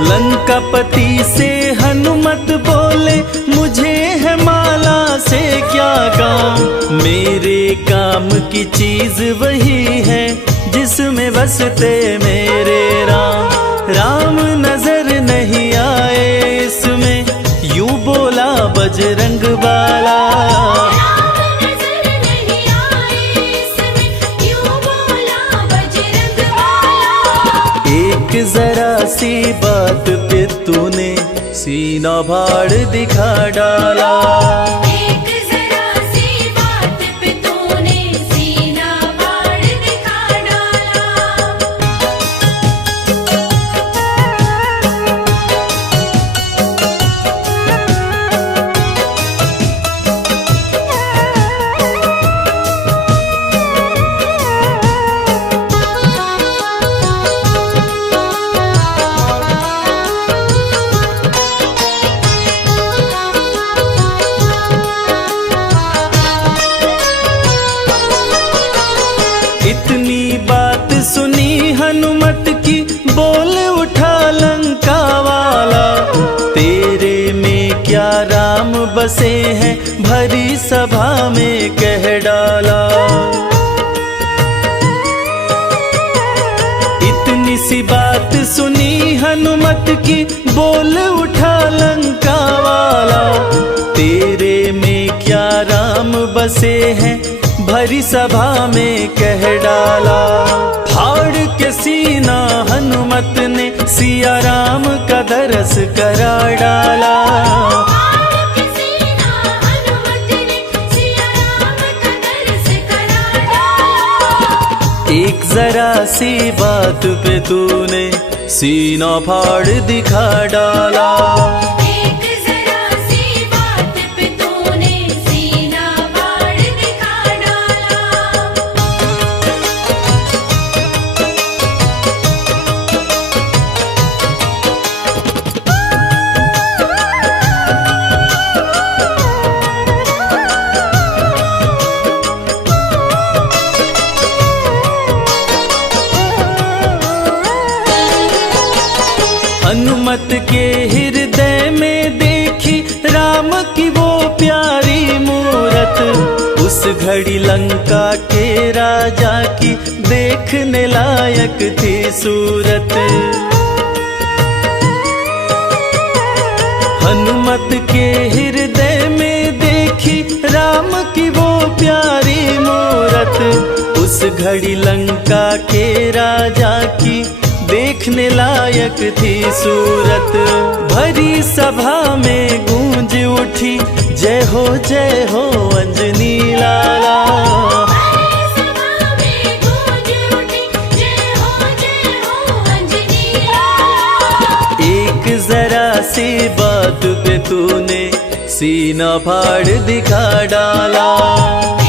लंकापति से हनुमत बोले मुझे है माला से क्या काम। मेरे काम की चीज वही है जिसमें बसते मेरे राम। राम नजर नहीं आए इसमें यूं बोला बजरंग बाला। राम नजर नहीं आए इसमें यूं बोला बजरंग बाला। एक जरा सी बात पे तूने सीना फाड़ दिखा डाला। एक जरा सी बात पे तूने सीना फाड़ दिखा डाला। इतनी बात सुनी हनुमत की बोल उठा लंका वाला। तेरे में क्या राम बसे हैं भरी सभा में कह डाला। इतनी सी बात सुनी हनुमत की बोल उठा लंका वाला। तेरे में क्या राम बसे हैं भरी सभा में कह डाला। फाड़ के सीना हनुमत ने सिया राम का दरस करा डाला। फाड़ के सीना हनुमत ने सिया राम का दरस करा डाला। एक जरा सी बात पे तूने सीना फाड़ दिखा डाला। एक जरा सी बात पे तूने सीना फाड़ दिखा डाला। हनुमत के हृदय में देखी राम की वो प्यारी मूरत। उस घड़ी लंका के राजा की देखने लायक थी सूरत। हनुमत के हृदय में देखी राम की वो प्यारी मूरत। उस घड़ी लंका के राजा की देखने लायक थी सूरत। भरी सभा में गूंज उठी जय हो अंजनी लाला। भरी सभा में गूंज उठी जय हो अंजनी लाला। एक जरा सी बात पे तूने सीना फाड़ दिखा डाला।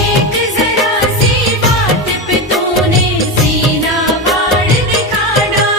एक जरा सी बात पे तूने सीना फाड़ दिखा डाला।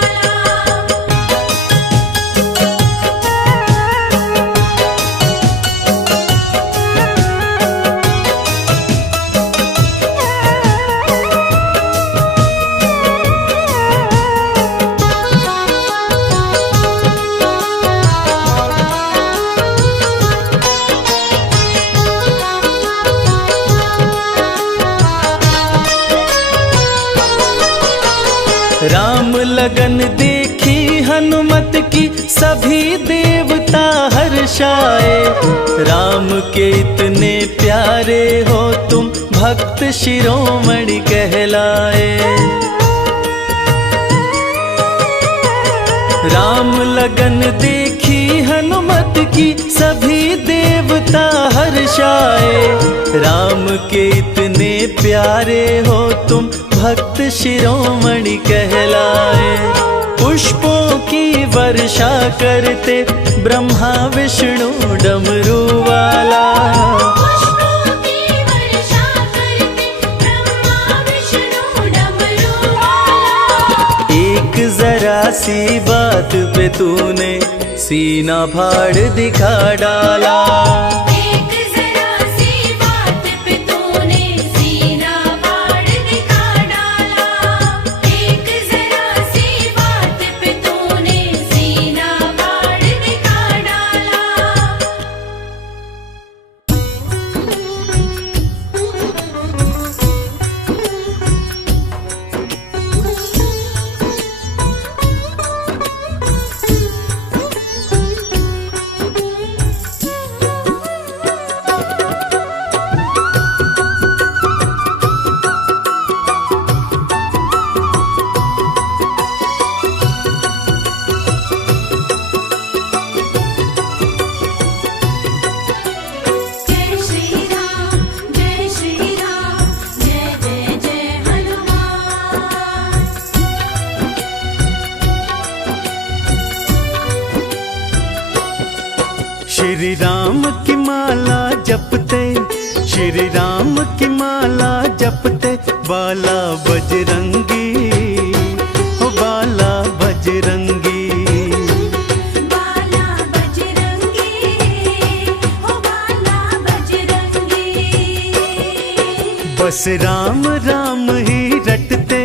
राम लगन देखी हनुमत की सभी देवता हर्षाए। राम के इतने प्यारे हो तुम भक्त शिरोमणि कहलाए। राम लगन देखी हनुमत की सभी देवता हर्षाए। राम के इतने प्यारे हो तुम भक्त शिरोमणि कहलाए। पुष्पों की वर्षा करते ब्रह्मा विष्णु डमरू वाला। पुष्पों की वर्षा करते ब्रह्मा विष्णु डमरू वाला। एक जरा सी बात पे तूने सीना फाड़ दिखा डाला। एक जरा सी बात पे तूने सीना फाड़ दिखा डाला। एक जरा सी बात पे तूने सीना फाड़ दिखा डाला। जय श्री राम, जय श्री राम, जय जय जय हनुमान। श्री राम की माला जपते, श्री राम की माला जपते, बाला बजरंगी, हो बाला बजरंगी। बाला बजरंगी, हो बाला बजरंगी। बस राम राम ही रटते,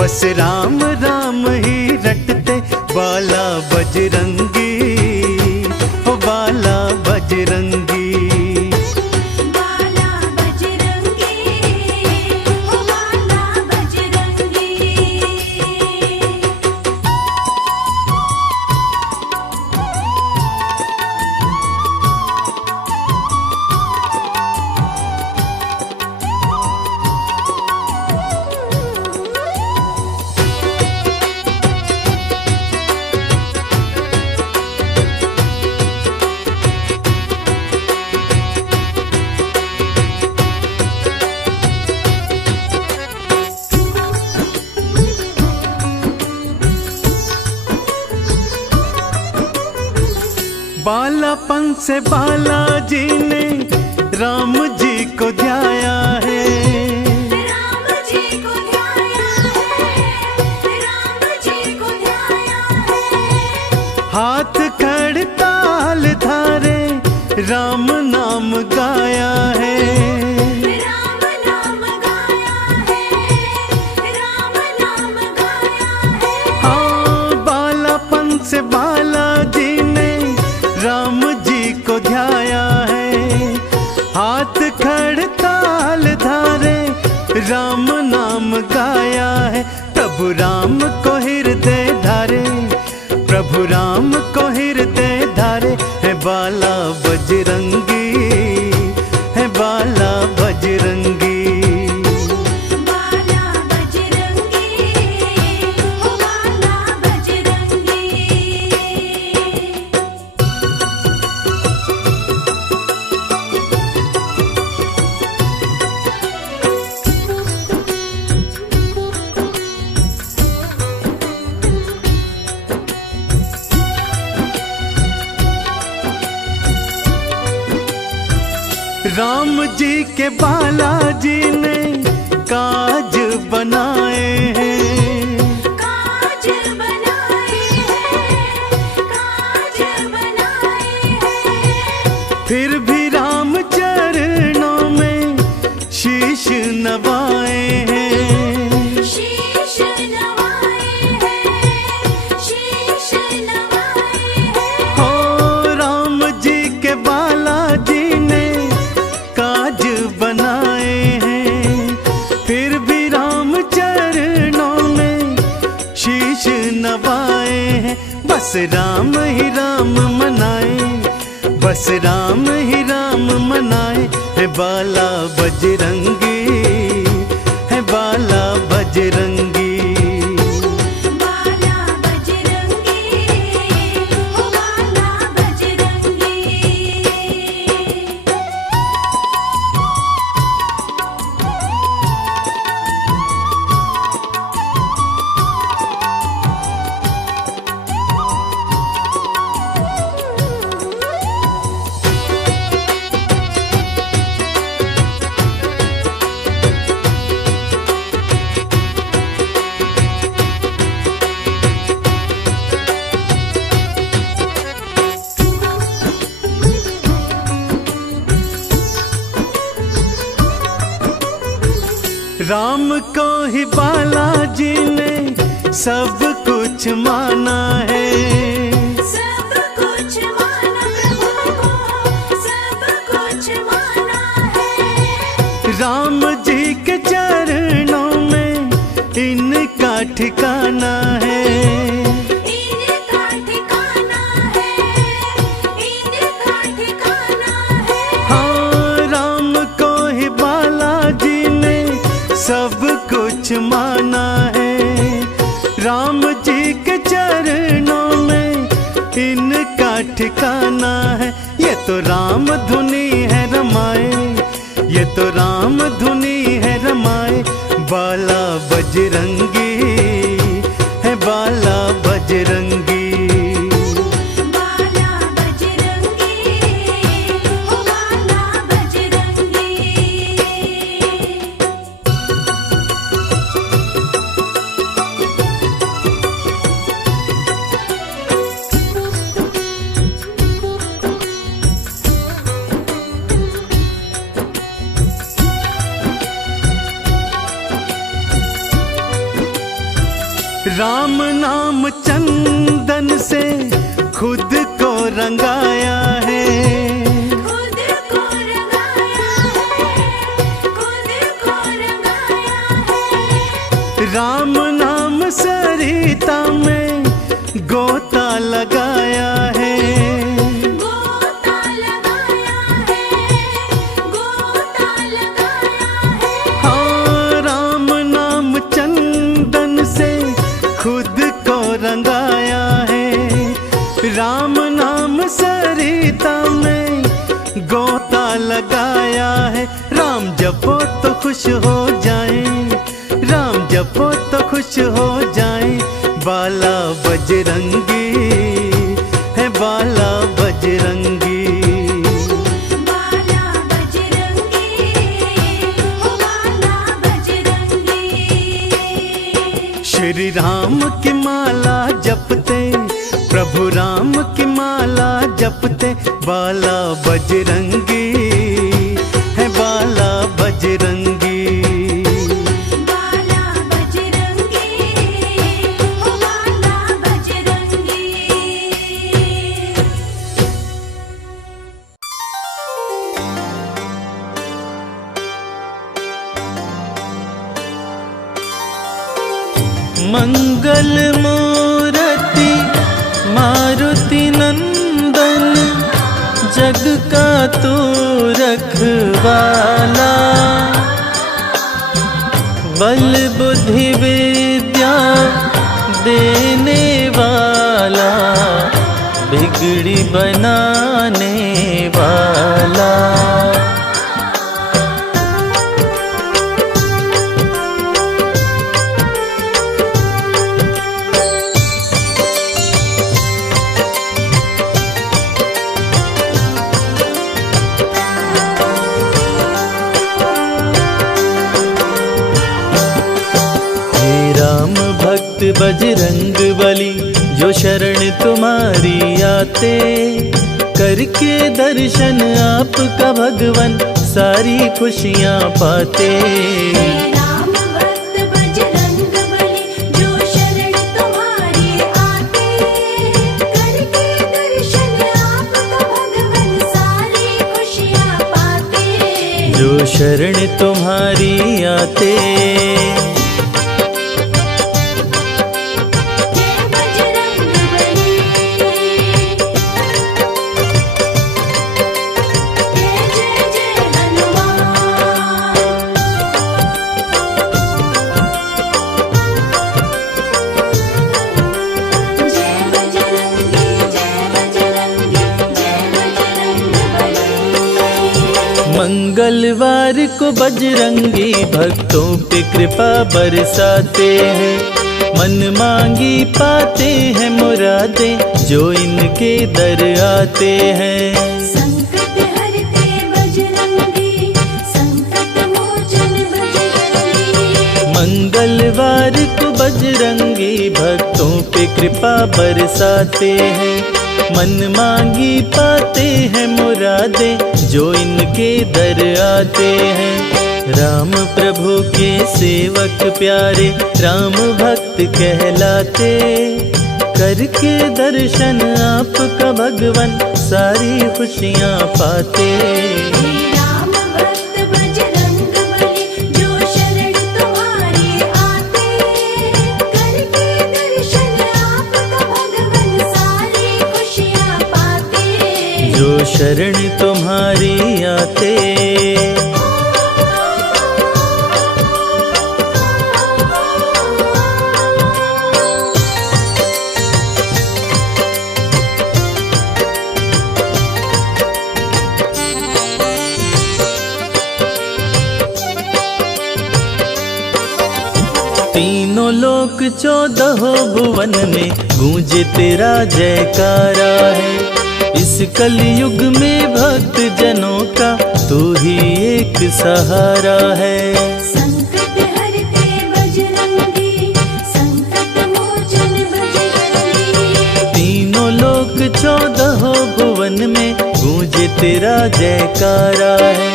बस राम राम ही रटते, बाला बजरंगी, हो बाला बजरंगी। बाला बजरंगी, हो बाला बजरंगी। बालापन से बालाजी ने राम जी को ध्याया है। राम जी को ध्याया है, राम जी को ध्याया है। हाथ खड़ताल धारे राम नाम गाया है। राम नाम गाया है, राम नाम गाया है। हाँ, बालापन से बालाजी ने राम जी को ध्याया है। हाथ खड़ताल धारे राम नाम गाया है। प्रभु राम को हृदय धारे, प्रभु राम को हृदय धारे, है बाला बजरंगी, है बाला बजरंगी। बाला बजरंगी, हो बाला बजरंगी। राम जी के बालाजी ने काज बनाए हैं। काज बनाए हैं, काज बनाए हैं। फिर भी राम चरणों में शीश नवाए हैं। शीश नवाए हैं, शीश नवाए हैं। हो राम जी के बालाजी ने काज बनाए हैं। फिर भी राम चरणों में शीश नवाए हैं। बस राम ही राम मनाए, बस राम ही राम मनाए, है बाला बजरंगी, है बाला बजरंगी। बाला बजरंगी, हो बाला बजरंगी। राम को ही बालाजी ने सब कुछ माना है। सब कुछ माना प्रभु को, सब कुछ माना है। राम जी के चरणों में इनका ठिकाना है। इनका ठिकाना है, इनका ठिकाना है। हाँ, राम को ही बालाजी ने सब कुछ माना है। राम जी के चरणों में इनका ठिकाना है। ये तो राम धुनी है रमाए, ये तो राम धुनी है रमाए। बाला बजरंगी है, बाला बजरंगी। बाला बजरंगी, ओ बाला बजरंगी। राम नाम चंदन से खुद को रंगाया है। खुद को रंगाया है, खुद को रंगाया है। राम नाम सरिता में गोता लगाया है। गोता लगाया है, गोता लगाया है। हाँ, राम नाम चंदन से खुद को रंगाया है। राम नाम सरिता में गोता लगाया है। राम जपो तो खुश हो जाए, राम जपो तो खुश हो जाए। बाला बजरंगी है, बाला बजरंगी। बाला बजरंगी, ओ बाला बजरंगी। श्री राम की माला जपते, प्रभु राम की माला जपते। बाला बजरंगी है, बाला बजरंगी। बाला बजरंगी, ओ बाला बजरंगी। मंगल मूर्ति मारुति नंदन, जग का तू रखवाला। बल बुद्धि विद्या देने वाला, बिगड़ी बनाने वाला। राम भक्त बजरंग बली, जो शरण तुम्हारी आते। करके दर्शन आपका भगवन, सारी खुशियाँ पाते। राम भक्त बजरंग बली, जो शरण तुम्हारी आते। करके दर्शन आपका भगवन, सारी खुशियाँ पाते। जो शरण तुम्हारी आते। मंगलवार को बजरंगी भक्तों पे कृपा बरसाते हैं। मन मांगी पाते हैं मुरादें, जो इनके दर आते हैं। संकट हरते बजरंगी, संकट मोचन बजरंगी। मंगलवार को बजरंगी भक्तों पे कृपा बरसाते हैं। मन मांगी पाते हैं मुरादें, जो इनके दर आते हैं। राम प्रभु के सेवक प्यारे राम भक्त कहलाते, करके दर्शन आपका भगवन सारी खुशियाँ पाते। राम भक्त बजरंग बली जो शरण तुम्हारे आते, करके दर्शन आपका भगवन सारी खुशियाँ पाते। जो शरण तुम्हारी आते। तीनों लोक 14 भुवन में गूंजे तेरा जयकारा है। इस कलयुग में भक्त जनों का तू ही एक सहारा है। संकट हरते बजरंगी, संकट मोचन बजरंगी। तीनों लोक 14 भुवन में गूंजे तेरा जयकारा है।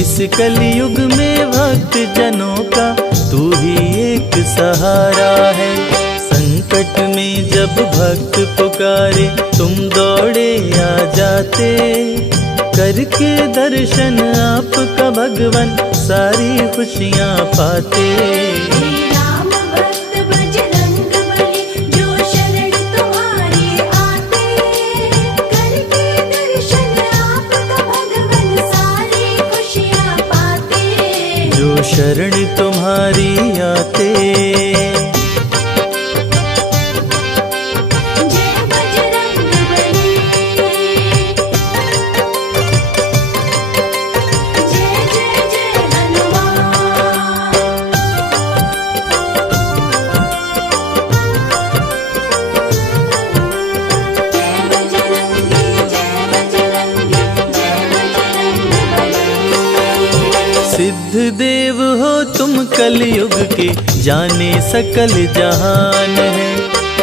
इस कलयुग में भक्त जनों का तू ही एक सहारा है। संकट में जब भक्त पुकारे तुम दौड़े आ जाते, करके दर्शन आपका भगवन सारी खुशियाँ पाते। राम भक्त बजरंग बली जो शरण तुम्हारे आते, करके दर्शन आपका भगवन सारी खुशियाँ पाते। जो शरण तुम्हारी आते। जय बजरंग बली, जय जय जय हनुमान। जय बजरंगी, जय बजरंगी, जय बजरंग बली। सिद्ध देव हो तुम कलयुग के जाने सकल जहान है।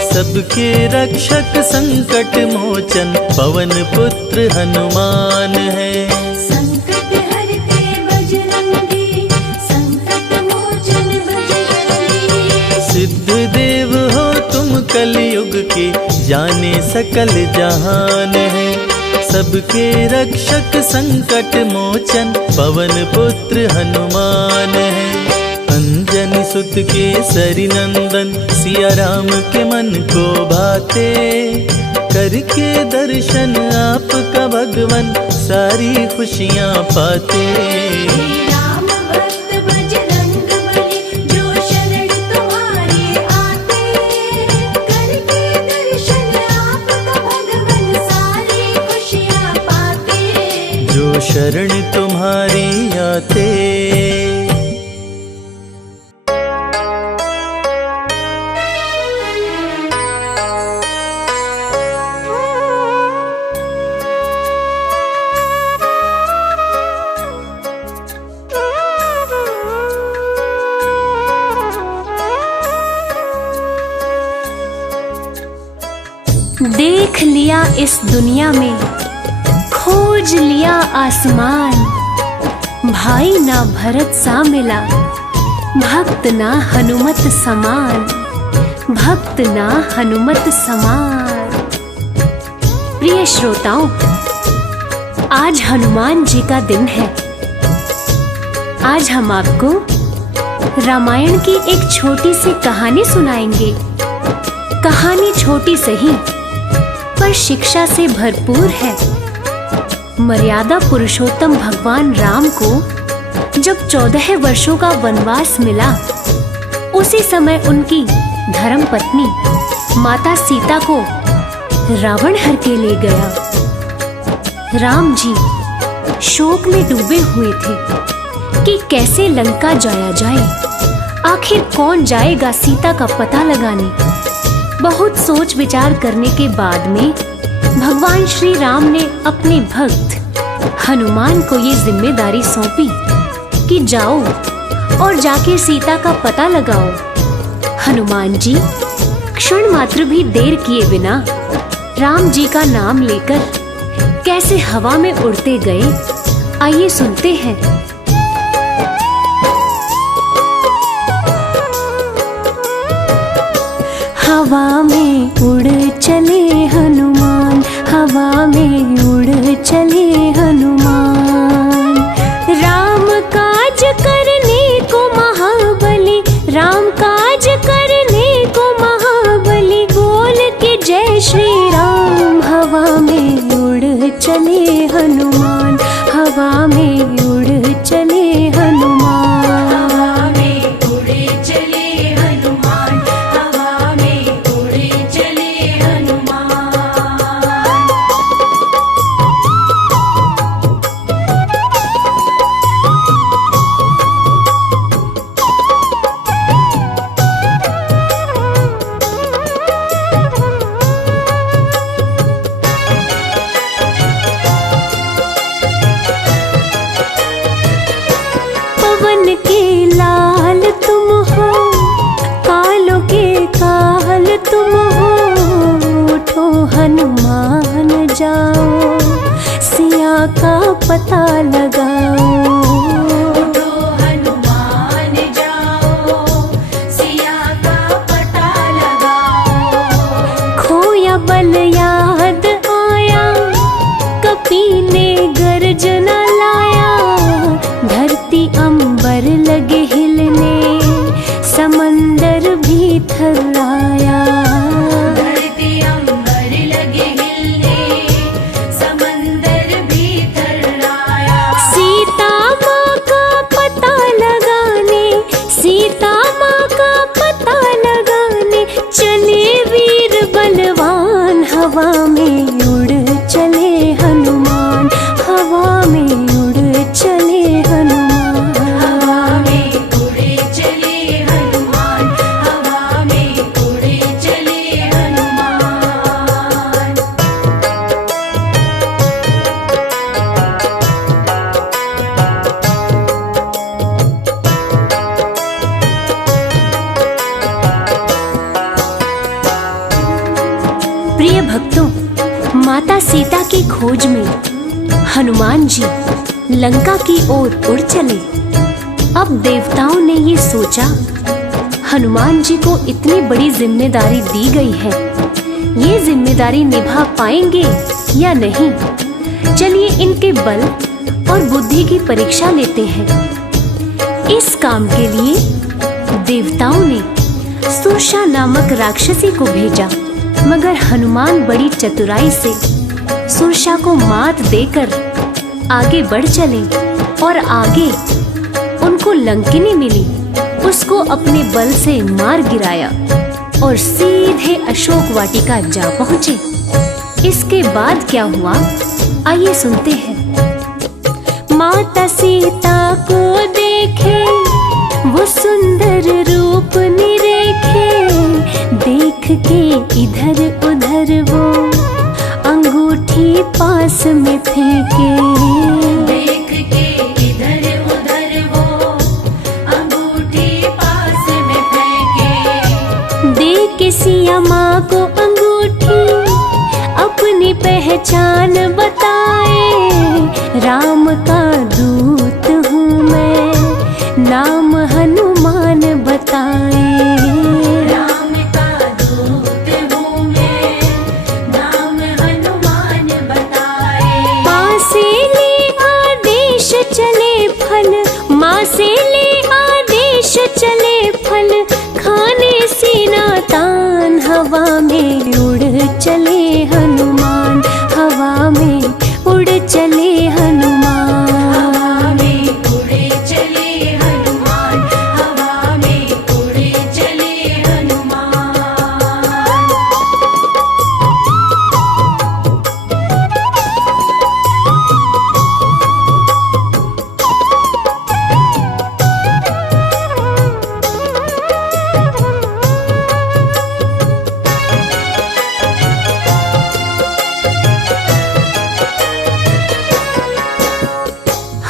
सबके रक्षक संकट मोचन पवन पुत्र हनुमान है। संकट हरते बजरंगी, संकट मोचन बजरंगी। सिद्ध देव हो तुम कलयुग के जाने सकल जहान है। सबके रक्षक संकट मोचन पवन पुत्र हनुमान है। अंजनी सुत केसरी नंदन सिया राम के मन को भाते, करके दर्शन आपका भगवन सारी खुशियाँ पाते। राम भक्त बजरंग बली जो शरण तुम्हारे आते, करके दर्शन आपका भगवन सारी खुशियाँ पाते। जो शरण तुम्हारी आते। देख लिया इस दुनिया में, खोज लिया आसमान। भाई ना भरत सा मिला, भक्त ना हनुमत समान, भक्त ना हनुमत समान। प्रिय श्रोताओं, आज हनुमान जी का दिन है। आज हम आपको रामायण की एक छोटी सी कहानी सुनाएंगे। कहानी छोटी सही पर शिक्षा से भरपूर है। मर्यादा पुरुषोत्तम भगवान राम को जब 14 वर्षों का वनवास मिला, उसी समय उनकी धर्म पत्नी माता सीता को रावण हर के ले गया। राम जी शोक में डूबे हुए थे कि कैसे लंका जाया जाए। आखिर कौन जाएगा सीता का पता लगाने। बहुत सोच विचार करने के बाद में भगवान श्री राम ने अपने भक्त हनुमान को ये जिम्मेदारी सौंपी कि जाओ और जाके सीता का पता लगाओ। हनुमान जी क्षण मात्र भी देर किए बिना राम जी का नाम लेकर कैसे हवा में उड़ते गए, आइए सुनते हैं। चले हनुमान, हवा में उड़ चले हनुमान। राम काज करने को महाबली, राम काज करने को महाबली, बोल के जय श्री राम, हवा में उड़ चले हनुमान, हवा में उड़ चले हनुमान। हवा में उड़े चले हनुमान, हवा में उड़े चले हनुमान। पवन के लाल तुम हो, कालों के काल तुम हो, उठो हनुमान जाओ, सिया का पता लगाओ। उठो हनुमान जाओ, सिया का पता लगाओ। खोया बल याद आया, कपी ने गर्जना लाया, धरती अंबर लगे हिलने, समंदर भी थर्राया। धरती अंबर लगे हिलने, समंदर भी थर्राया। सीता माँ का पता लगाने, सीता माँ का पता लगाने, चले वीर बलवान, हवा में उड़ चले हनुमान, हवा में उड़ चले हनुमान। हवा में उड़े चले हनुमान, हवा में उड़े चले हनुमान। प्रिय भक्तों, माता सीता की खोज में हनुमान जी लंका की ओर उड़ चले। अब देवताओं ने ये सोचा, हनुमान जी को इतनी बड़ी जिम्मेदारी दी गई है, ये जिम्मेदारी निभा पाएंगे या नहीं। चलिए इनके बल और बुद्धि की परीक्षा लेते हैं। इस काम के लिए देवताओं ने सुरसा नामक राक्षसी को भेजा, मगर हनुमान बड़ी चतुराई से सुरसा को मात देकर आगे बढ़ चले और आगे उनको लंकिनी मिली, उसको अपने बल से मार गिराया और सीधे अशोक वाटिका जा पहुंचे। इसके बाद क्या हुआ, आइए सुनते हैं। माता सीता को देखे, वो सुंदर रूप निरेखे, देख के इधर उधर वो अंगूठी पास में फेंके। देख के इधर उधर वो अंगूठी पास में फेंके। दे के सिया माँ को अंगूठी, अपनी पहचान बताए, राम का दूत हूँ मैं, नाम हनुमान बताए। राम का दूत हूँ मैं, नाम हनुमान बताए। माँ से ले आदेश चले फल, माँ से ले आदेश चले फल, खाने सीना तान, हवा में उड़ चले हनुमान, हवा में उड़ चले हनुमान। हवा में उड़े चले हनुमान, हवा में उड़े चले हनुमान।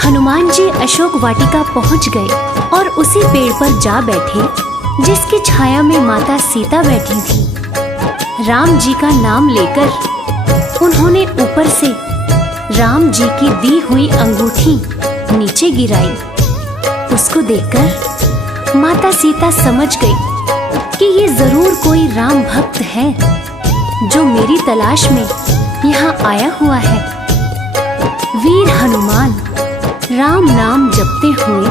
हनुमान जी अशोक वाटिका पहुंच गए और उसी पेड़ पर जा बैठे जिसकी छाया में माता सीता बैठी थी। राम जी का नाम लेकर उन्होंने ऊपर से राम जी की दी हुई अंगूठी नीचे गिराई। उसको देखकर माता सीता समझ गई कि ये जरूर कोई राम भक्त है। जो मेरी तलाश में यहाँ आया हुआ है। वीर हनुमान राम नाम जपते हुए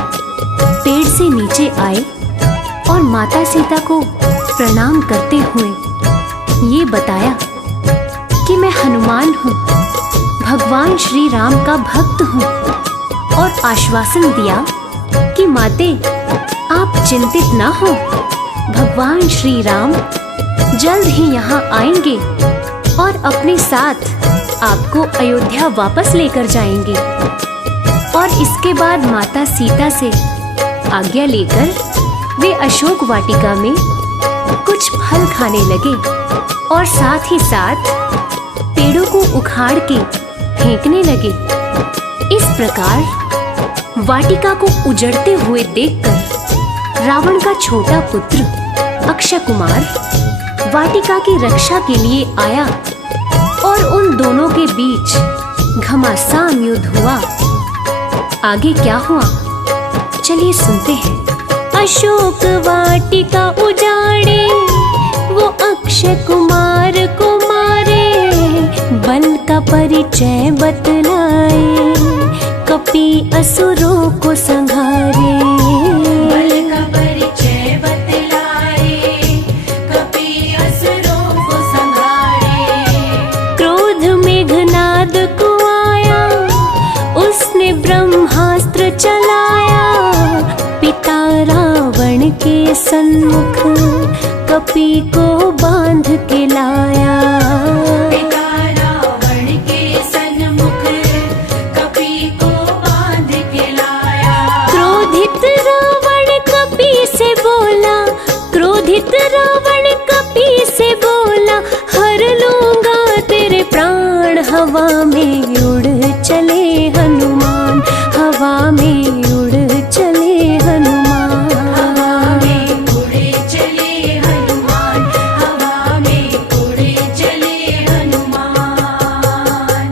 पेड़ से नीचे आए और माता सीता को प्रणाम करते हुए ये बताया कि मैं हनुमान हूँ, भगवान श्री राम का भक्त हूँ, और आश्वासन दिया कि माते आप चिंतित ना हो, भगवान श्री राम जल्द ही यहाँ आएंगे और अपने साथ आपको अयोध्या वापस लेकर जाएंगे। और इसके बाद माता सीता से आज्ञा लेकर वे अशोक वाटिका में कुछ फल खाने लगे और साथ ही साथ पेड़ों को उखाड़ के फेंकने लगे। इस प्रकार वाटिका को उजड़ते हुए देखकर रावण का छोटा पुत्र अक्षय कुमार वाटिका की रक्षा के लिए आया और उन दोनों के बीच घमासान युद्ध हुआ। आगे क्या हुआ, चलिए सुनते हैं। अशोक वाटिका उजाड़े वो अक्षय कुमार को मारे, बल का परिचय बतलाए कपि असुरों को संहारे। बल का परिचय बतलाए कपि असुरों को संहारे। क्रोध मेघनाद को आया उसने ब्रह्मास्त्र चलाया, पिता रावण के सन्मुख कपि को बांध के लाया। पिता रावण के सन्मुख कपि को बांध के लाया। क्रोधित रावण कपि से बोला, क्रोधित रावण कपि से बोला, हर लूंगा तेरे प्राण। हवा में उड़ चले हनुमान, हवा में उड़ चले हनुमान। हवा में उड़े चले हनुमान, हवा में उड़े चले हनुमान।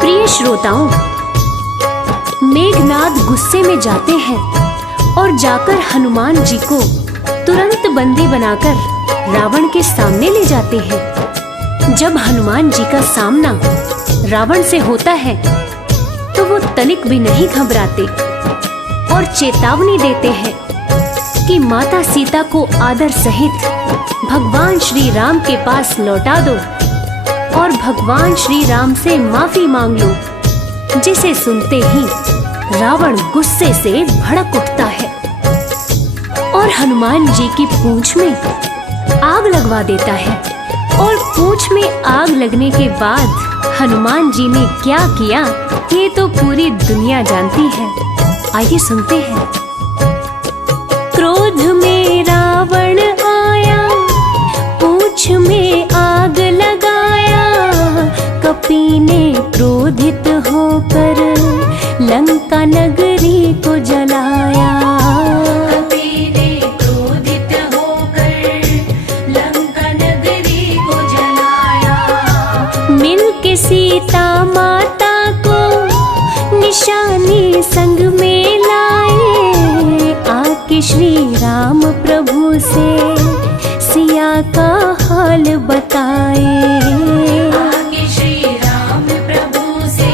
प्रिय श्रोताओं, मेघनाद गुस्से में जाते हैं और जाकर हनुमान जी को तुरंत बंदी बनाकर रावण के सामने ले जाते हैं। जब हनुमान जी का सामना रावण से होता है तो वो तनिक भी नहीं घबराते और चेतावनी देते हैं कि माता सीता को आदर सहित भगवान श्री राम के पास लौटा दो और भगवान श्री राम से माफी मांग लो। जिसे सुनते ही रावण गुस्से से भड़क उठता है और हनुमान जी की पूंछ में आग लगवा देता है। और पूंछ में आग लगने के बाद हनुमान जी ने क्या किया ये तो पूरी दुनिया जानती है। आइए सुनते हैं। क्रोध में रावण आया, पूंछ में आग लगाया, कपि ने क्रोधित होकर लंका नगरी को जलाया। कपि ने क्रोधित होकर लंका नगरी को जलाया। मिलके सीता माता को निशानी संग में लाए, आके श्री राम प्रभु से सिया का हाल बताए। आगे श्री राम प्रभु से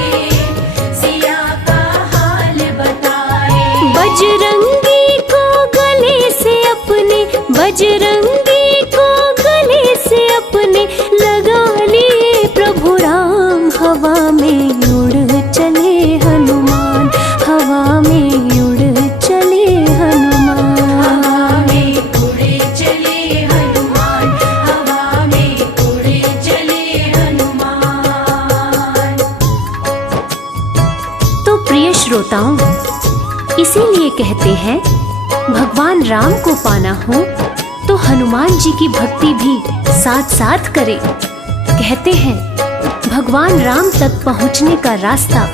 सिया का हाल बताए। बजरंगी को गले से अपने, बजरंगी को गले से अपने लगा लिए प्रभु राम। हवा में उड़ चले हनुमान, हवा में उड़ चले हनुमान। हवा में उड़े चले हनुमान, हवा में उड़े चले हनुमान। तो प्रिय श्रोताओं, इसीलिए कहते हैं भगवान राम को पाना हो तो हनुमान जी की भक्ति भी साथ साथ करें। कहते हैं भगवान राम तक पहुंचने का रास्ता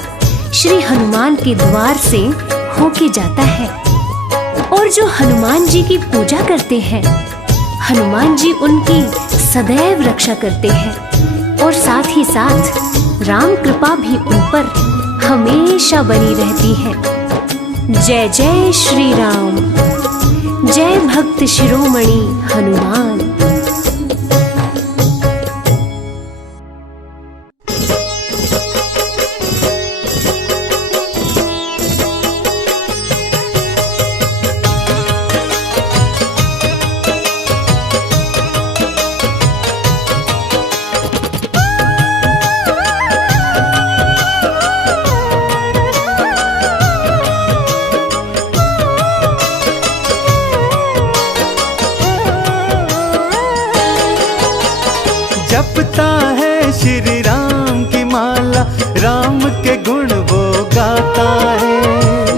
श्री हनुमान के द्वार से होके जाता है। और जो हनुमान जी की पूजा करते हैं, हनुमान जी उनकी सदैव रक्षा करते हैं और साथ ही साथ राम कृपा भी उन पर हमेशा बनी रहती है। जय जय श्री राम, जय भक्त शिरोमणि हनुमान। जपता है श्री राम की माला, राम के गुण वो गाता है।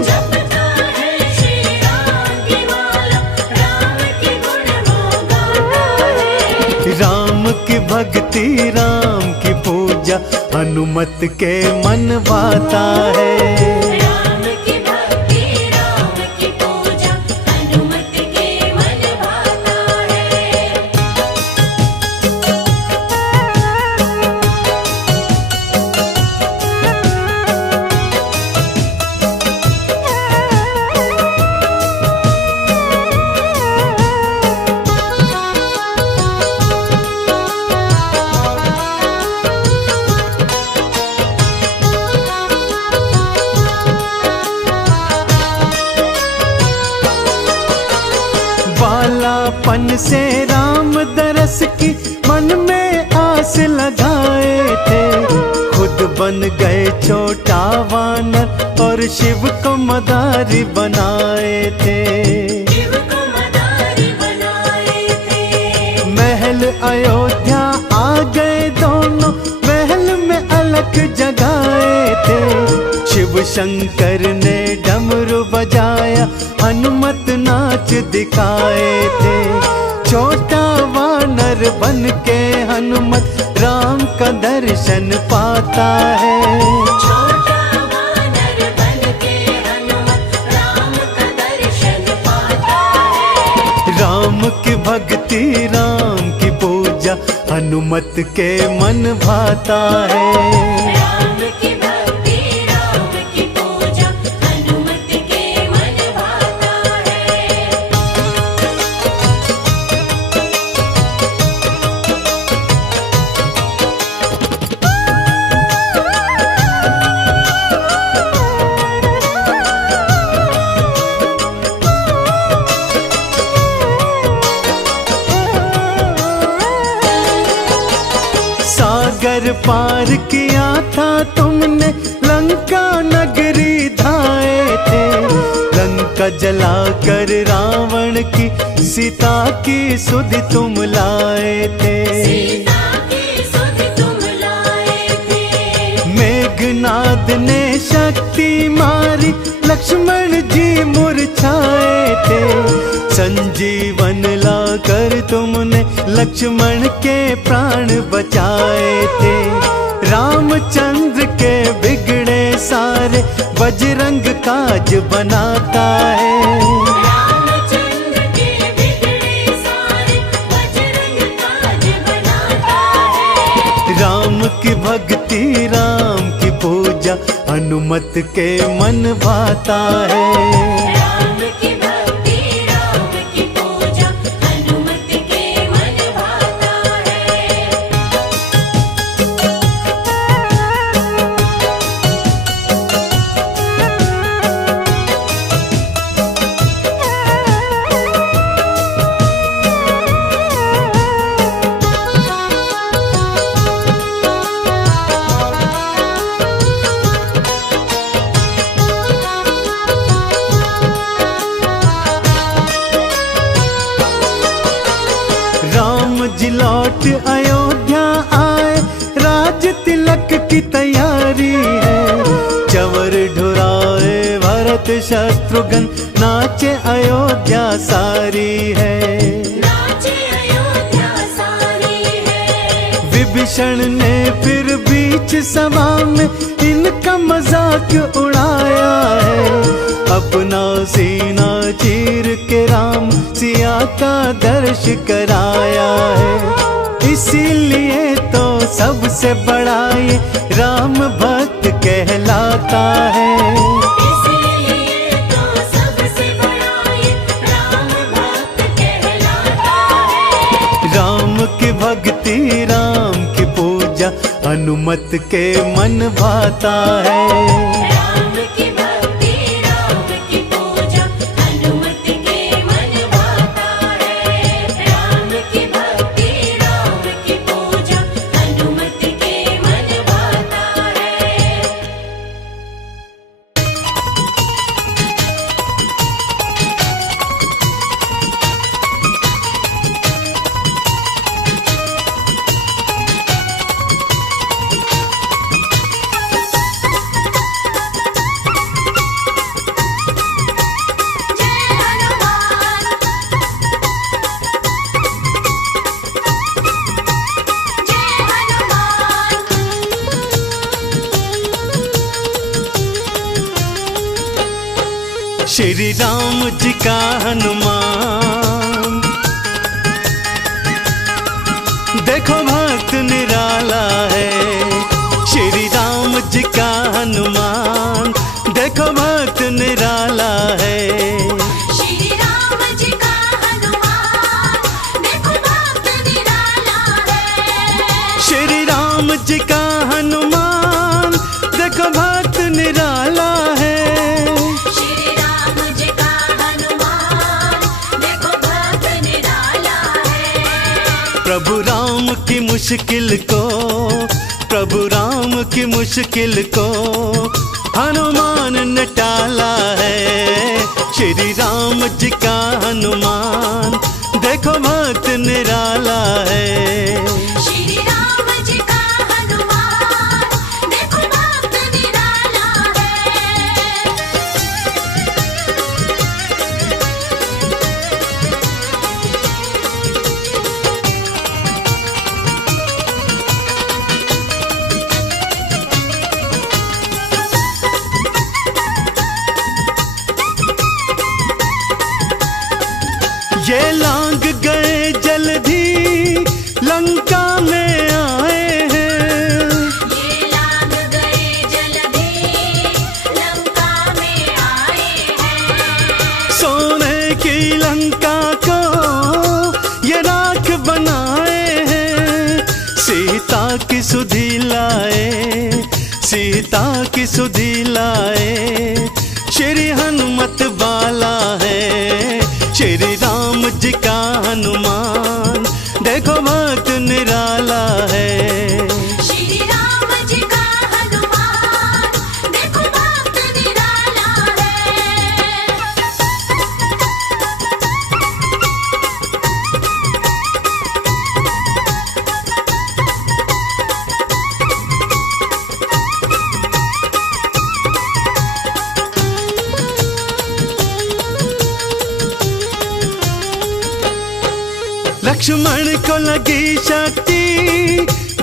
जपता है श्री राम की माला, राम के गुण वो गाता है। राम की भक्ति राम की पूजा हनुमत के मन भाता है। राम की भक्ति राम की पूजा हनुमत के मन भाता है। बालापन से राम दरस की मन में आस लगाए थे। खुद बन गए छोटा वानर और शिव को मदारी बनाए थे। शिव को मदारी बनाए थे। महल अयोध्या आ गए दोनों, महल में अलख जगाए थे। शिव शंकर ने डमरू बजाया, हनुमत नाच दिखाए थे। छोटा वानर बन के हनुमत राम का दर्शन पाता है। छोटा वानर बन के हनुमत राम का दर्शन पाता है। राम की भक्ति राम की पूजा हनुमत के मन भाता है। राम की भक्ति राम की पूजा हनुमत के मन भाता है। सागर पार किया था तुमने, लंका नगरी धाए थे। लंका जलाकर रावण की सीता की सुध तुम लाए थे। सीता की सुध तुम लाए थे। मेघनाद ने शक्ति मारी, लक्ष्मण जी मूर्छाए थे। संजीवन लाकर तुमने लक्ष्मण के प्राण बचाए थे। रामचंद्र के बिगड़े सारे बजरंग काज बनाता है। रामचंद्र के बिगड़े सारे बजरंग काज बनाता है। राम की भक्ति राम की पूजा हनुमत के मन भाता है। राम की भक्ति राम की पूजा हनुमत के मन भाता है। राम जी लौट अयोध्या आए, राज तिलक की तैयारी है। चवर ढुराए भरत शत्रुघ्न, नाचे अयोध्या सारी है। नाचे अयोध्या सारी है। विभीषण ने फिर बीच सभा में इनका मजाक उड़ाया है। अपना सीना चीर के राम सिया का दर्श कराया है। इसीलिए तो सबसे बड़ा ये राम हनुमत के मन भाता है। राम की भक्ति राम की पूजा हनुमत के मन भाता है। राम की भक्ति राम की पूजा हनुमत के मन भाता है। जय हनुमान जय हनुमान। श्री राम जी का हनुमान, देखो भक्त निराला है। श्री राम जी का हनुमान, देखो भक्त निराला है। श्री राम जी का हनुमान देखो भक्त निराला है। श्री राम जी का हनुमान, देखो भक्त निराला है। श्री राम जी का हनुमान देखो भक्त निराला है। प्रभु राम की मुश्किल को, प्रभु राम की मुश्किल को हनुमान ने टाला है। श्री राम जी का हनुमान, देखो भक्त निराला है। श्री राम जी का हनुमान देखो भक्त निराला है। ये लांग गए जल्दी लंका में आए हैं। ये लाग गए जल्दी लंका में आए हैं। सोने की लंका को ये राख बनाए हैं। सीता की सुधि लाए, सीता की सुधि लाए। श्री हनुमत बाला है। श्री राम जी का हनुमान, देखो भक्त निराला है। श्री राम जी का हनुमान देखो भक्त निराला है। लक्ष्मण को लगी शक्ति,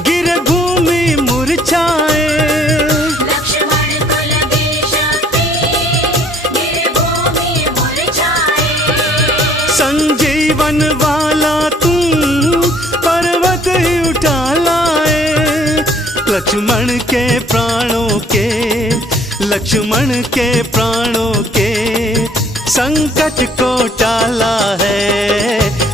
गिर भूमि मुरझाए। लक्ष्मण को लगी शक्ति, गिर भूमि मुरझाए। संजीवन वाला तुम पर्वत ही उठा लाए। लक्ष्मण के प्राणों के, लक्ष्मण के प्राणों के संकट को टाला है।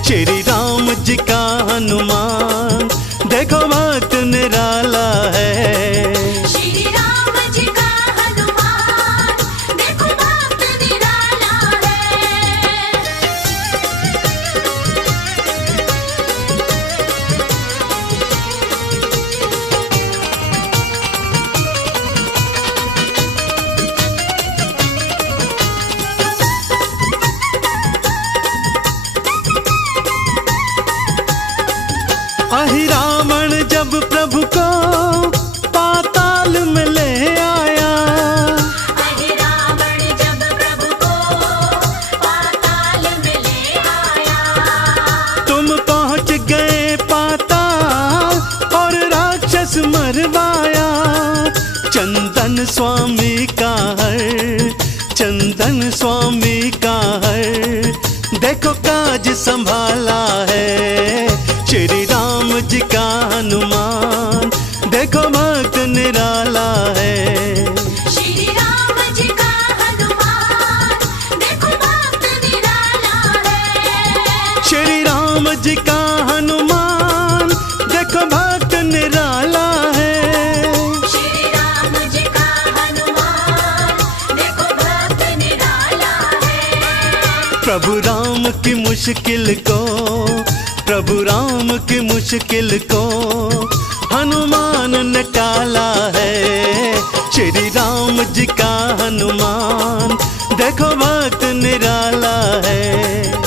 श्री राम जी का हनुमान, देखो भक्त निराला है। श्री राम जी का हनुमान देखो भक्त निराला है। अहि रावण जब प्रभु को पाताल में ले आया। अहि रावण जब प्रभु को पाताल में ले आया। तुम पहुंच गए पाताल और राक्षस मरवाया। चंदन स्वामी का हर, चंदन स्वामी का हर, देखो काज संभाला है। श्री राम जी का हनुमान, देखो भक्त निराला है। श्री राम जी का हनुमान देखो भक्त निराला है। श्री राम जी का हनुमान, देखो भक्त निराला है। की मुश्किल को, प्रभु राम की मुश्किल को हनुमान ने टाला है। श्री राम जी का हनुमान देखो भक्त निराला है।